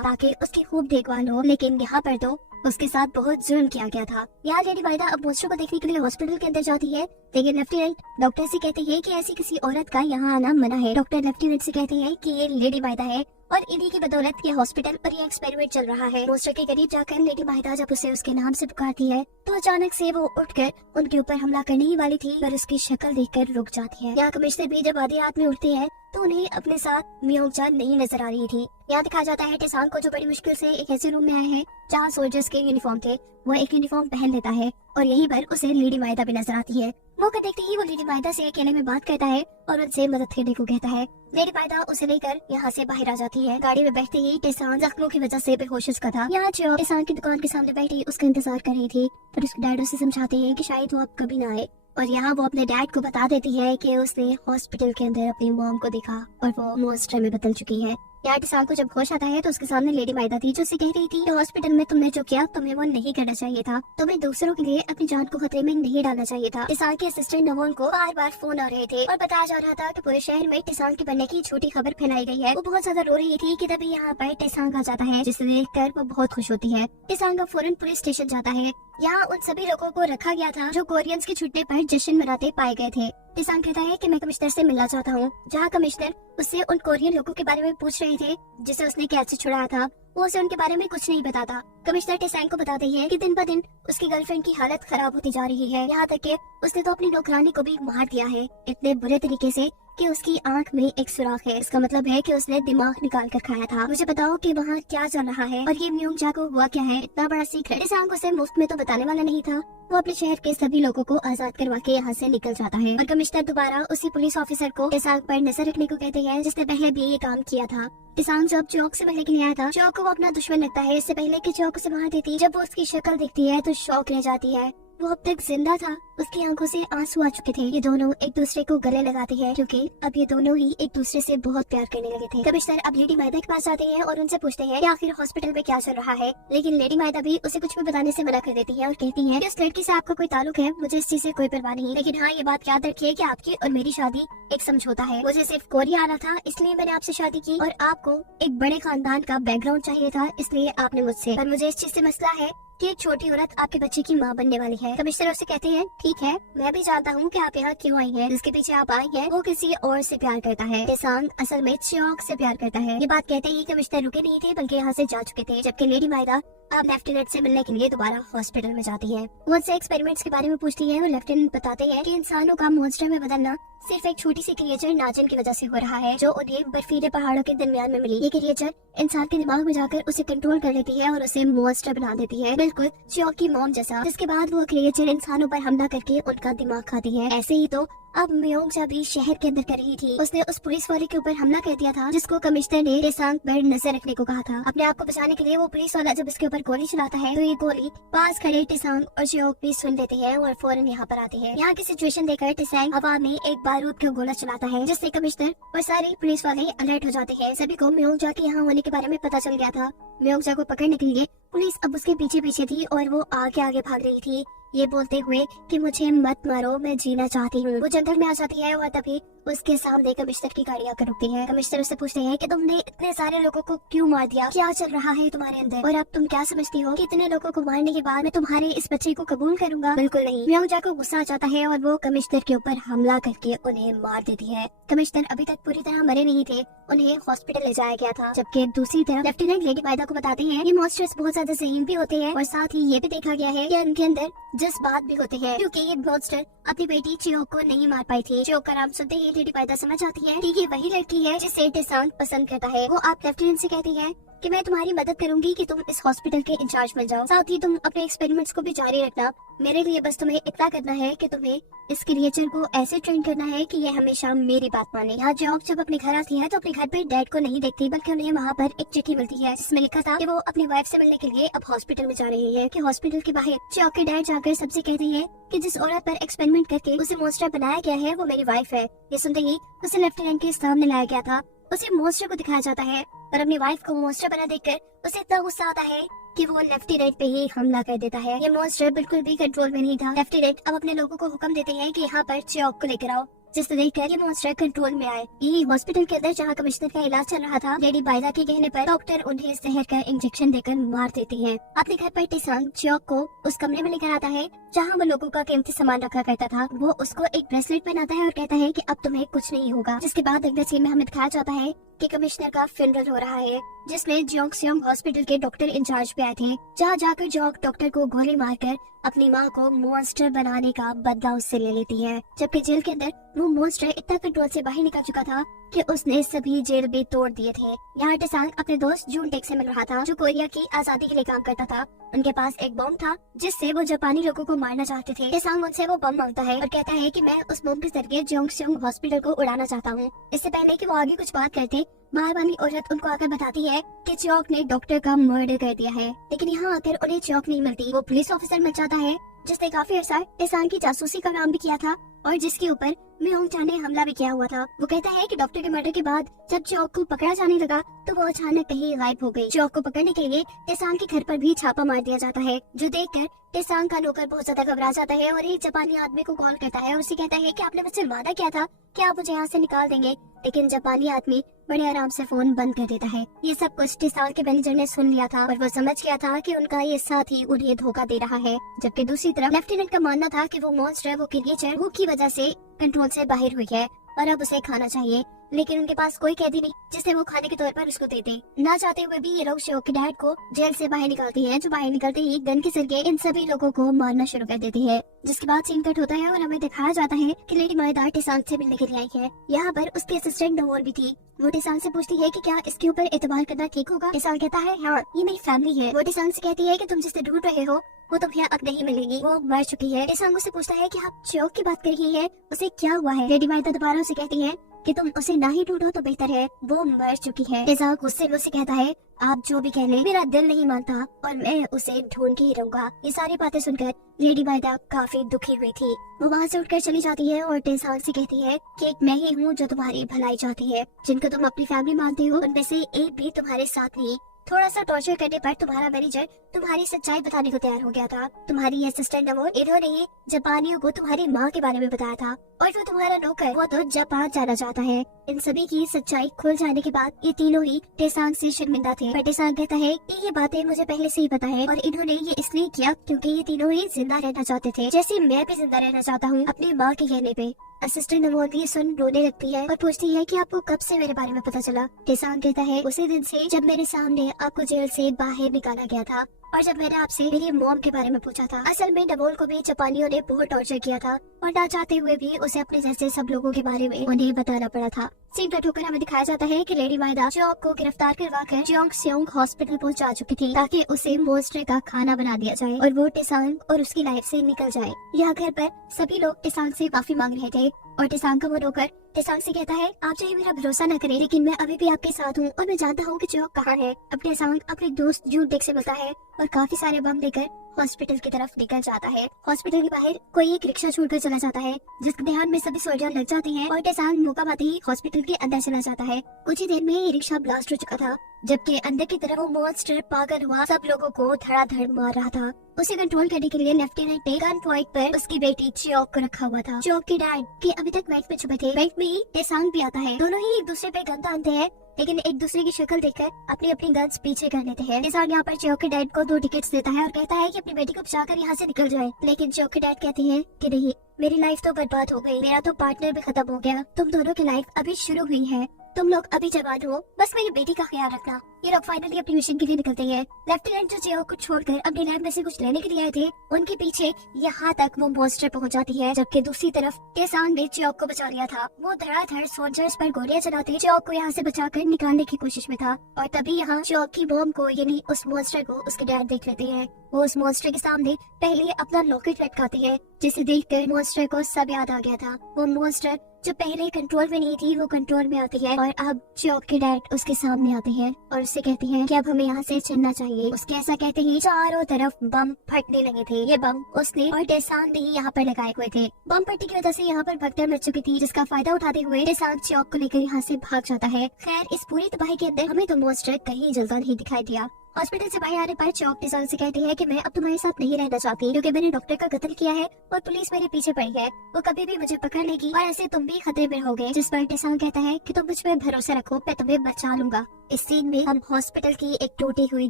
ताकि उसकी खूब देखभाल हो। लेकिन यहाँ पर तो उसके साथ बहुत जुल्म किया गया था। यहाँ लेडी बाइदा अब मॉन्स्टर को देखने के लिए हॉस्पिटल के अंदर जाती है, लेकिन लेफ्टिनेंट डॉक्टर से कहते हैं कि ऐसी किसी औरत का यहाँ आना मना है। डॉक्टर लेफ्टिनेंट से कहते हैं कि ये लेडी बाइदा है और इन्हीं की बदौलत ये हॉस्पिटल पर ये एक्सपेरिमेंट चल रहा है। मॉन्स्टर के करीब जाकर लेडी बाइदा जब उसे उसके नाम से पुकारती है तो अचानक से वो उठकर उनके ऊपर हमला करने ही वाली थी, पर उसकी शक्ल देखकर रुक जाती है। यहाँ कमिश्नर भी जब आधी रात में उठते हैं तो उन्हें अपने साथ म्योंगजा नहीं नजर आ रही थी। यहाँ दिखाया जाता है टेसांग को जो बड़ी मुश्किल से एक ऐसे रूम में आए हैं जहाँ सोल्जर्स के यूनिफॉर्म थे, वो एक यूनिफॉर्म पहन लेता है और यहीं पर उसे लेडी बाइदा भी नजर आती है। मौका देखते ही वो लेडी बाइदा से अकेले में बात करता है और उनसे मदद करने को कहता है। लेडी बाइदा उसे लेकर यहाँ से बाहर आ जाती है। गाड़ी में बैठते ही टेसांग जख्मों की वजह से बेहोश का था। यहाँ जो टेसांग की दुकान के सामने बैठी उसका इंतजार कर रही थी, पर उसके डैड उसे समझाते हैं कि शायद वो अब कभी ना आए। और यहाँ वो अपने डैड को बता देती है कि उसने हॉस्पिटल के अंदर अपनी मॉम को देखा और वो मॉन्स्टर में बदल चुकी है। यहाँ टेसांग को जब होश आता है तो उसके सामने लेडी बाइदा थी जो उसे कह रही थी कि हॉस्पिटल में तुमने जो किया तुम्हें वो नहीं करना चाहिए था, तुम्हें दूसरों के लिए अपनी जान को खतरे में नहीं डालना चाहिए था। टेसांग के असिस्टेंट नवोन को बार बार फोन आ रहे थे और बताया जा रहा था कि पूरे शहर में टेसांग के बनने की झूठी खबर फैलाई गई है। वो बहुत ज्यादा रो रही थी कि तभी यहाँ पर टेसांग आ जाता है, जिसे देखकर वो बहुत खुश होती है। टेसांग फौरन पुलिस स्टेशन जाता है। यहाँ उन सभी लोगों को रखा गया था जो कोरियंस के छुट्टे पर जश्न मनाते पाए गए थे। टेसांग कहता है कि मैं कमिश्नर से मिलना चाहता हूँ। जहाँ कमिश्नर उससे उन कोरियन लोगों के बारे में पूछ रहे थे जिसे उसने कैद से छुड़ाया था, वो उसे उनके बारे में कुछ नहीं बताता। कमिश्नर टेसांग को बताते हैं कि दिन ब दिन उसकी गर्लफ्रेंड की हालत खराब होती जा रही है, यहाँ तक कि उसने तो अपनी नौकरानी को भी मार दिया है इतने बुरे तरीके से कि उसकी आंख में एक सुराख है। इसका मतलब है कि उसने दिमाग निकाल कर खाया था। मुझे बताओ कि वहाँ क्या चल रहा है और ये म्योंगजा को हुआ क्या है, इतना बड़ा सीक्रेट टेसांग उसे मुफ्त में तो बताने वाला नहीं था। वो अपने शहर के सभी लोगों को आजाद करवा के यहाँ से निकल जाता है और कमिश्नर दोबारा उसी पुलिस ऑफिसर को टेसांग पर नजर रखने को कहते हैं जिसने पहले भी ये काम किया था। टेसांग जब चौक से मिलने के लिए आया था, चौक को वो अपना दुश्मन लगता है। इससे पहले कि चौक उसे मार देती, जब वो उसकी शक्ल दिखती है तो शौक रह जाती है। वो अब तक जिंदा था, उसकी आंखों से आंसू आ चुके थे। ये दोनों एक दूसरे को गले लगाते हैं क्योंकि अब ये दोनों ही एक दूसरे से बहुत प्यार करने लगे थे। कमिश्नर अब लेडी बाइदा के पास जाते हैं और उनसे पूछते हैं कि आखिर हॉस्पिटल में क्या चल रहा है, लेकिन लेडी बाइदा भी उसे कुछ भी बताने से मना कर देती है और कहती है कि उस लड़की से आपका कोई ताल्लुक है, मुझे इस चीज से कोई परवाह नहीं, लेकिन हाँ ये बात याद रखिए कि आपकी और मेरी शादी एक समझौता है। मुझे सिर्फ कोरिया आना था इसलिए मैंने आपसे शादी की और आपको एक बड़े खानदान का बैकग्राउंड चाहिए था इसलिए आपने मुझसे, पर मुझे इस चीज से मसला है कि एक छोटी औरत आपके बच्चे की मां बनने वाली है। कमिश्नर उससे कहते हैं ठीक है, मैं भी जानता हूँ कि आप यहाँ क्यों आई हैं, जिसके पीछे आप आई हैं वो किसी और से प्यार करता है। टेसांग असल में च्योक से प्यार करता है। ये बात कहते ही कमिश्नर रुके नहीं थे बल्कि यहाँ से जा चुके थे, जबकि लेडी बाइदा अब लेफ्टिनेंट से मिलने के लिए दोबारा हॉस्पिटल में जाती है। वो उनसे एक्सपेरिमेंट्स के बारे में पूछती है और लेफ्टिनेंट बताते हैं कि इंसानों का मॉन्स्टर में बदलना सिर्फ एक छोटी सी क्रिएचर नाजिन की वजह से हो रहा है जो उन्हें बर्फीले पहाड़ों के दरमियान में मिली। ये क्रिएचर इंसान के दिमाग में जाकर उसे कंट्रोल कर लेती है और उसे मॉन्स्टर बना देती है, बिल्कुल च्योक की मॉम जैसा, जिसके बाद वो क्रिएचर इंसानों पर हमला करके उनका दिमाग खाती है। ऐसे ही तो अब म्योंगजा भी शहर के अंदर कर रही थी। उसने उस पुलिस वाले के ऊपर हमला कर दिया था जिसको कमिश्नर ने टेसांग पर नजर रखने को कहा था। अपने आप को बचाने के लिए वो पुलिस वाला जब इसके ऊपर गोली चलाता है तो ये गोली पास खड़े टेसांग और जियोक भी सुन लेते हैं और फौरन यहाँ पर आते हैं। यहाँ की सिचुएशन देखकर टेसांग हवा में एक बारूद का गोला चलाता है जिससे कमिश्नर और सारे पुलिस वाले अलर्ट हो जाते हैं। सभी को म्योंगजा के यहाँ होने के बारे में पता चल गया था। म्योंगजा को पकड़ने के लिए पुलिस अब उसके पीछे पीछे थी और वो आगे आगे भाग रही थी, ये बोलते हुए कि मुझे मत मारो, मैं जीना चाहती हूँ। वो जंगल में आ जाती है और तभी उसके सामने कमिश्नर की गाड़ी आकर रुकती है। कमिश्नर उससे पूछते हैं कि तुमने इतने सारे लोगों को क्यों मार दिया, क्या चल रहा है तुम्हारे अंदर, और अब तुम क्या समझती हो कि इतने लोगों को मारने के बाद मैं तुम्हारे इस बच्चे को कबूल करूंगा? बिल्कुल नहीं। म्योंगजा को गुस्सा आ जाता है और वो कमिश्नर के ऊपर हमला करके उन्हें मार देती है। कमिश्नर अभी तक पूरी तरह मरे नहीं थे, उन्हें हॉस्पिटल ले जाया गया था। जबकि दूसरी तरफ लेफ्टिनेंट लेडी बायदा को बताते हैं ये मॉन्स्टर्स बहुत ज्यादा ज़हीन भी होते हैं और साथ ही ये भी देखा गया है कि उनके अंदर जज्बात भी होते हैं, क्योंकि ये मॉन्स्टर अपनी बेटी चियोक को नहीं मार पाई थी। चियोक का नाम सुनते ही लेडी बायदा समझ जाती है कि ये वही लड़की है जिसे टेसांग पसंद करता है। वो आप लेफ्टिनेंट से कहती है कि मैं तुम्हारी मदद करूंगी कि तुम इस हॉस्पिटल के इंचार्ज बन जाओ, साथ ही तुम अपने एक्सपेरिमेंट्स को भी जारी रखना। मेरे लिए बस तुम्हें इतना करना है कि तुम्हें इस क्रिएचर को ऐसे ट्रेन करना है कि ये हमेशा मेरी बात माने। यहाँ जियोक जब अपने घर आती है तो अपने घर पे डैड को नहीं देखती, बल्कि उन्हें वहाँ पर एक चिट्ठी मिलती है जिसमें लिखा था कि वो अपनी वाइफ से मिलने के लिए अब हॉस्पिटल में जा रही है। कि हॉस्पिटल के बाहर जियोक के डैड जाकर सबसे कहते हैं कि जिस औरत पर एक्सपेरिमेंट करके उसे मॉन्स्टर बनाया गया है वो मेरी वाइफ है। ये सुनते ही उसे लेफ्टिनेंट के सामने लाया गया था, उसे मॉन्स्टर को दिखाया जाता है, पर अपनी वाइफ को मॉन्स्टर बना देखकर उसे इतना गुस्सा आता है कि वो लेफ्टिनेंट पे ही हमला कर देता है। ये मॉन्स्टर बिल्कुल भी कंट्रोल में नहीं था। लेफ्टिनेंट अब अपने लोगों को हुक्म देते हैं कि यहाँ पर जियोक को लेकर आओ, जिससे देखकर ये मॉन्स्टर कंट्रोल में आए। यही हॉस्पिटल के अंदर जहाँ कमिश्नर का इलाज चल रहा था, लेडी बायदा के कहने पर डॉक्टर उन्हें जहर का इंजेक्शन देकर मार देते हैं। अपने घर पर टेसांग जियोक को उस कमरे में लेकर आता है जहाँ वो लोगों का कीमती सामान रखा करता था। वो उसको एक ब्रेसलेट पहनाता है और कहता है कि अब तुम्हें कुछ नहीं होगा। जिसके बाद अगले सीन में हमें दिखाया जाता है कि कमिश्नर का फ्यूनरल हो रहा है, जिसमें जियोंगसियोंग हॉस्पिटल के डॉक्टर इंचार्ज पे आए थे। जहाँ जाकर जियोक डॉक्टर को गोली मारकर अपनी माँ को मॉन्स्टर बनाने का बदला उससे ले लेती है। जबकि जेल के अंदर वो मॉन्स्टर इतना कंट्रोल से बाहर निकल चुका था कि उसने सभी जेल भी तोड़ दिए थे। यहाँ टेसांग अपने दोस्त जून टेक से मिल रहा था, जो कोरिया की आजादी के लिए काम करता था। उनके पास एक बम था जिससे वो जापानी लोगों को मारना चाहते थे। टेसांग उनसे वो बम मांगता है और कहता है कि मैं उस बम के जरिए जियोंगसियोंग हॉस्पिटल को उड़ाना चाहता हूँ। इससे पहले कि वो आगे कुछ बात करते, बाहर वाली औरत उनको आकर बताती है कि जियोक ने डॉक्टर का मर्डर कर दिया है। लेकिन यहाँ आकर उन्हें जियोक नहीं मिलती। वो पुलिस ऑफिसर मिल जाता है जिसने काफी अर्सा टेसांग की जासूसी का काम भी किया था और जिसके ऊपर म्योंगजा ने हमला भी किया हुआ था। वो कहता है कि डॉक्टर के मर्डर के बाद जब जियोक को पकड़ा जाने लगा तो वो अचानक कहीं गायब हो गई। जियोक को पकड़ने के लिए टेसांग के घर पर भी छापा मार दिया जाता है, जो देखकर टेसांग का नौकर बहुत ज्यादा घबरा जाता है और एक जापानी आदमी को कॉल करता है और उसे कहता है कि आपने मुझसे वादा किया था कि आप मुझे यहाँ से निकाल देंगे। लेकिन जापानी आदमी बड़े आराम से फोन बंद कर देता है। ये सब कुछ टेसांग के मैनेजर ने सुन लिया था और वो समझ गया था कि उनका ये साथी उन्हें धोखा दे रहा है। जबकि दूसरी तरफ लेफ्टिनेंट का मानना था कि वो मॉन्स्टर, वो क्रिएचर भूख की वजह से कंट्रोल से बाहर हुई है और अब उसे खाना चाहिए। लेकिन उनके पास कोई कैदी नहीं जिसे वो खाने के तौर पर उसको देते। ना चाहते हुए भी ये लोग जियोक के डैड को जेल से बाहर निकालती हैं, जो बाहर निकलते ही गन के जरिए इन सभी लोगों को मारना शुरू कर देती है। जिसके बाद सीन कट होता है और हमें दिखाया जाता है कि लेडी बायदा टेसांग से मिलने के लिए आई है। यहाँ पर उसकी असिस्टेंट नोर भी थी। वो टेसांग से पूछती है कि क्या इसके ऊपर एतबार करना ठीक होगा। टेसांग कहता है हाँ, ये मेरी फैमिली है। वो टेसांग से कहती है कि तुम जिससे ढूंढ रहे हो वो तुम्हें अब नहीं मिलेगी, वो मर चुकी है। टेसांग उससे पूछता है कि आप जियोक की बात कर रही है, उसे क्या हुआ है। लेडी बायदा दोबारा उसे कहती है कि तुम उसे ना ही ढूंढो तो बेहतर है, वो मर चुकी है। टेसांग गुस्से में उसे कहता है आप जो भी कह लें, मेरा दिल नहीं मानता और मैं उसे ढूंढ के ही रहूंगा। ये सारी बातें सुनकर लेडी बायदा काफी दुखी हुई थी। वो वहाँ से उठकर चली जाती है और टेसांग से कहती है कि एक मैं ही हूँ जो तुम्हारी भलाई चाहती है। जिनको तुम अपनी फैमिली मानते हो उनमें से एक भी तुम्हारे साथ नहीं। थोड़ा सा टॉर्चर करने पर तुम्हारा मैनेजर तुम्हारी सच्चाई बताने को तैयार हो गया था। तुम्हारी असिस्टेंट वो, इन्होंने ही जापानियों को तुम्हारी माँ के बारे में बताया था और जो तुम्हारा नौकर वो तो जापान जाना चाहता है। इन सभी की सच्चाई खुल जाने के बाद ये तीनों ही टेसांग से शर्मिंदा थे। पर टेसांग कहता है कि ये बातें मुझे पहले से ही पता है और इन्होंने ये इसलिए किया क्योंकि ये तीनों ही जिंदा रहना चाहते थे, जैसे मैं भी जिंदा रहना चाहता हूँ अपनी माँ के कहने पे। असिस्टेंट नमोर ये सुन रोने लगती है और पूछती है कि आपको कब से मेरे बारे में पता चला। टेसांग कहता है उसी दिन से जब मेरे सामने आपको जेल से बाहर निकाला गया था और जब मैंने आपसे मेरी मॉम के बारे में पूछा था। असल में नमोल को भी जापानियों ने बहुत टॉर्चर किया था और ना चाहते हुए भी उसे अपने जैसे सब लोगों के बारे में उन्हें बताना पड़ा था। सीन कट होकर हमें दिखाया जाता है कि लेडी माइदा चियोक को गिरफ्तार करवाकर जियोंगसेओंग हॉस्पिटल पहुंचा चुकी थी ताकि उसे मॉन्स्टर का खाना बना दिया जाए और वो टेसांग और उसकी लाइफ से निकल जाए। यहाँ घर पर सभी लोग टेसांग से माफी मांग रहे थे और टेसांग का मुंह होकर टेसांग से कहता है, आप चाहे मेरा भरोसा न करें लेकिन मैं अभी भी आपके साथ हूँ और मैं जानता हूँ कि चियोक कहाँ है। अब टेसांग अपने दोस्त जूनडेक से मिलता है और काफी सारे बम लेकर हॉस्पिटल की तरफ निकल जाता है। हॉस्पिटल के बाहर कोई एक रिक्शा छोड़कर चला जाता है जिसके ध्यान में सभी सोल्जर लग जाते हैं और टेसांग मौका पाते ही हॉस्पिटल के अंदर चला जाता है। कुछ ही देर में ये रिक्शा ब्लास्ट हो चुका था जबकि अंदर की तरफ वो मॉन्स्टर पागल हुआ सब लोगों को धड़ाधड़ मार रहा था। उसे कंट्रोल करने के लिए लेफ्टिनेंट ने गन पॉइंट पर उसकी बेटी चियोक को रखा हुआ था। चियोक के डैड के अभी तक बैंक में छुपे थे। बैंक में ही टेसांग भी आता है। दोनों ही एक दूसरे पे गन तानते हैं लेकिन एक दूसरे की शक्ल देखकर अपनी अपनी गन्स पीछे कर लेते हैं। टेसांग यहाँ पर चियोक के डैड को 2 टिकट्स देता है और कहता है कि अपनी बेटी को बचाकर यहाँ से निकल जाए, लेकिन चियोक के डैड कहते हैं कि नहीं, मेरी लाइफ तो बर्बाद हो गई, मेरा तो पार्टनर भी खत्म हो गया, तुम दोनों की लाइफ अभी शुरू हुई है, तुम लोग अभी जवान हो, बस मेरी बेटी का ख्याल रखना। ये लोग फाइनली अपनी मिशन के लिए निकलते हैं। लेफ्टिनेंट जो चियोक को छोड़कर अपने लैब में से कुछ लेने के लिए आए थे उनके पीछे यहाँ तक वो मॉन्स्टर पहुँच जाती है, जबकि दूसरी तरफ टेसांग ने चियोक को बचा लिया था। वो धड़ाधड़ सोल्जर्स पर गोलियां चलाते चियोक को यहाँ से बचाकर निकालने की कोशिश में था और तभी यहाँ चियोक की मॉम को यानी उस मॉन्स्टर को उसके डैड देख लेते हैं। वो उस मॉन्स्टर के सामने पहले अपना लॉकेट लटकाती है जिसे देखकर मॉन्स्टर को सब याद आ गया था। वो मॉन्स्टर जो पहले कंट्रोल में नहीं थी वो कंट्रोल में आती है और अब चियोक के डैड उसके सामने आते हैं और उससे कहते हैं कि अब हमें यहाँ से चलना चाहिए। उसके ऐसा कहते ही चारों तरफ बम फटने लगे थे। ये बम उसने और टेसांग ने ही यहाँ पर लगाए हुए थे। बम फटने की वजह से यहाँ पर भगदड़ मच चुकी थी जिसका फायदा उठाते हुए टेसांग चियोक को लेकर यहाँ से भाग जाता है। खैर इस पूरी तबाही के अंदर हमें तो मॉन्स्टर कहीं जलता नहीं दिखाई दिया। हॉस्पिटल से बाहर आने पर चियोक टेसांग से कहती है कि मैं अब तुम्हारे साथ नहीं रहना चाहती क्योंकि मैंने डॉक्टर का कत्ल किया है और पुलिस मेरे पीछे पड़ी है, वो कभी भी मुझे पकड़ लेगी और ऐसे तुम भी खतरे में होगे। जिस पर टेसांग कहता है कि तुम मुझ पर भरोसा रखो, मैं तुम्हें बचा लूंगा। इस सीन में हम हॉस्पिटल की एक टूटी हुई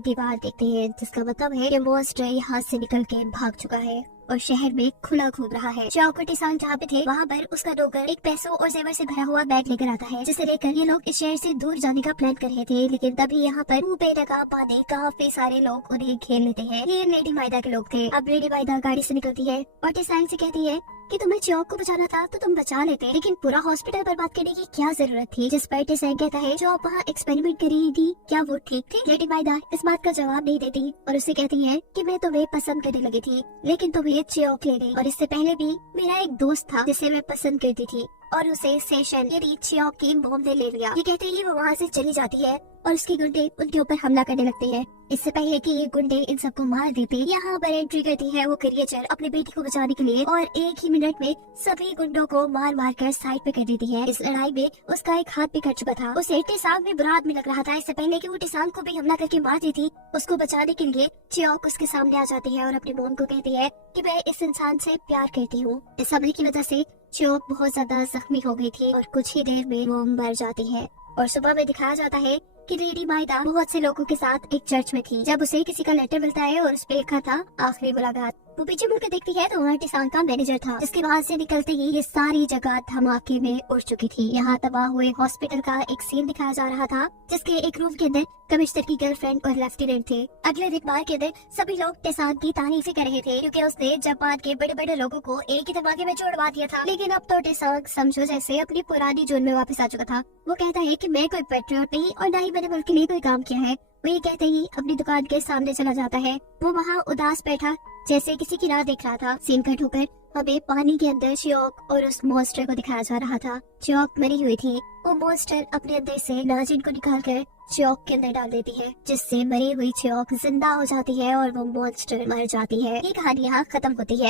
दीवार देखते हैं जिसका मतलब है कि मॉन्स्टर यहाँ से निकल के भाग चुका है और शहर में खुला घूम रहा है। चियोक और टेसांग जहाँ पे थे वहाँ पर उसका नौकर एक पैसों और जेवर से भरा हुआ बैग लेकर आता है जिसे लेकर ये लोग इस शहर से दूर जाने का प्लान कर रहे थे, लेकिन तभी यहाँ पर मुंह पे लगा पानी काफी सारे लोग उन्हें घेर लेते हैं। ये लेडी माइदा के लोग थे। अब लेडी माइदा गाड़ी से निकलती है और टेसांग से कहती है कि तुम्हें चियोक को बचाना था तो तुम बचा लेते, लेकिन पूरा हॉस्पिटल बर्बाद करने की क्या जरूरत थी। जिस पर टेसांग कहता है जो आप वहाँ एक्सपेरिमेंट कर रही थी क्या वो ठीक थी। लेडी माइदा इस बात का जवाब नहीं देती और उसे कहती है कि मैं तुम्हें पसंद करने लगी थी लेकिन तुम्हें चियोक ले गई और इससे पहले भी मेरा एक दोस्त था जिसे मैं पसंद करती थी और उसे सेशन यानी चियोक की मॉम ने ले लिया। ये कहते ही वो वहाँ से चली जाती है और उसके गुंडे उनके ऊपर हमला करने लगते हैं। इससे पहले कि ये गुंडे इन सबको मार देते यहाँ पर एंट्री करती है वो क्रिएचर अपनी बेटी को बचाने के लिए और एक ही मिनट में सभी गुंडों को मार मार कर साइड पे कर देती है। इस लड़ाई में उसका एक हाथ भी कट चुका था। उसे टेसांग में बुरा आदमी लग रहा था। इससे पहले कि वो टेसांग को भी हमला करके मार देती, उसको बचाने के लिए चियोक उसके सामने आ जाती है और अपनी मॉम को कहती है कि मैं इस इंसान से प्यार करती हूँ। इस समय की वजह से चियोक बहुत ज्यादा जख्मी हो गई थी और कुछ ही देर में वो मर जाती है। और सुबह में दिखाया जाता है कि लेडी माइदा बहुत से लोगों के साथ एक चर्च में थी जब उसे किसी का लेटर मिलता है और उस पे लिखा था आखिरी मुलाकात। वो पीछे मुड़कर देखती है तो वहाँ टेसांग का मैनेजर था जिसके वहाँ से निकलते ही ये सारी जगह धमाके में उड़ चुकी थी। यहाँ तबाह हुए हॉस्पिटल का एक सीन दिखाया जा रहा था जिसके एक रूम के अंदर कमिश्नर की गर्लफ्रेंड और लेफ्टिनेंट थे। अगले दिन बार के अंदर सभी लोग टेसांग की तारीफें कर रहे थे क्योंकि उसने जापान के बड़े बड़े लोगों को एक ही धमाके में छोड़वा दिया था। लेकिन अब तो टेसांग समझो जैसे अपनी पुरानी जोन में वापस आ चुका था। वो कहता है कि मैं कोई पेट्रियट नहीं और न ही मैंने मुल्क के लिए कोई काम किया है। वो ये कहते ही अपनी दुकान के सामने चला जाता है। वो वहाँ उदास बैठा जैसे किसी की राह देख रहा था। सीन कट होकर हमें पानी के अंदर चियोक और उस मॉन्स्टर को दिखाया जा रहा था। चियोक मरी हुई थी। वो मॉन्स्टर अपने अंदर से नाजिन को निकालकर चियोक के अंदर डाल देती है जिससे मरी हुई चियोक जिंदा हो जाती है और वो मॉन्स्टर मर जाती है। ये कहानी यहाँ खत्म होती है।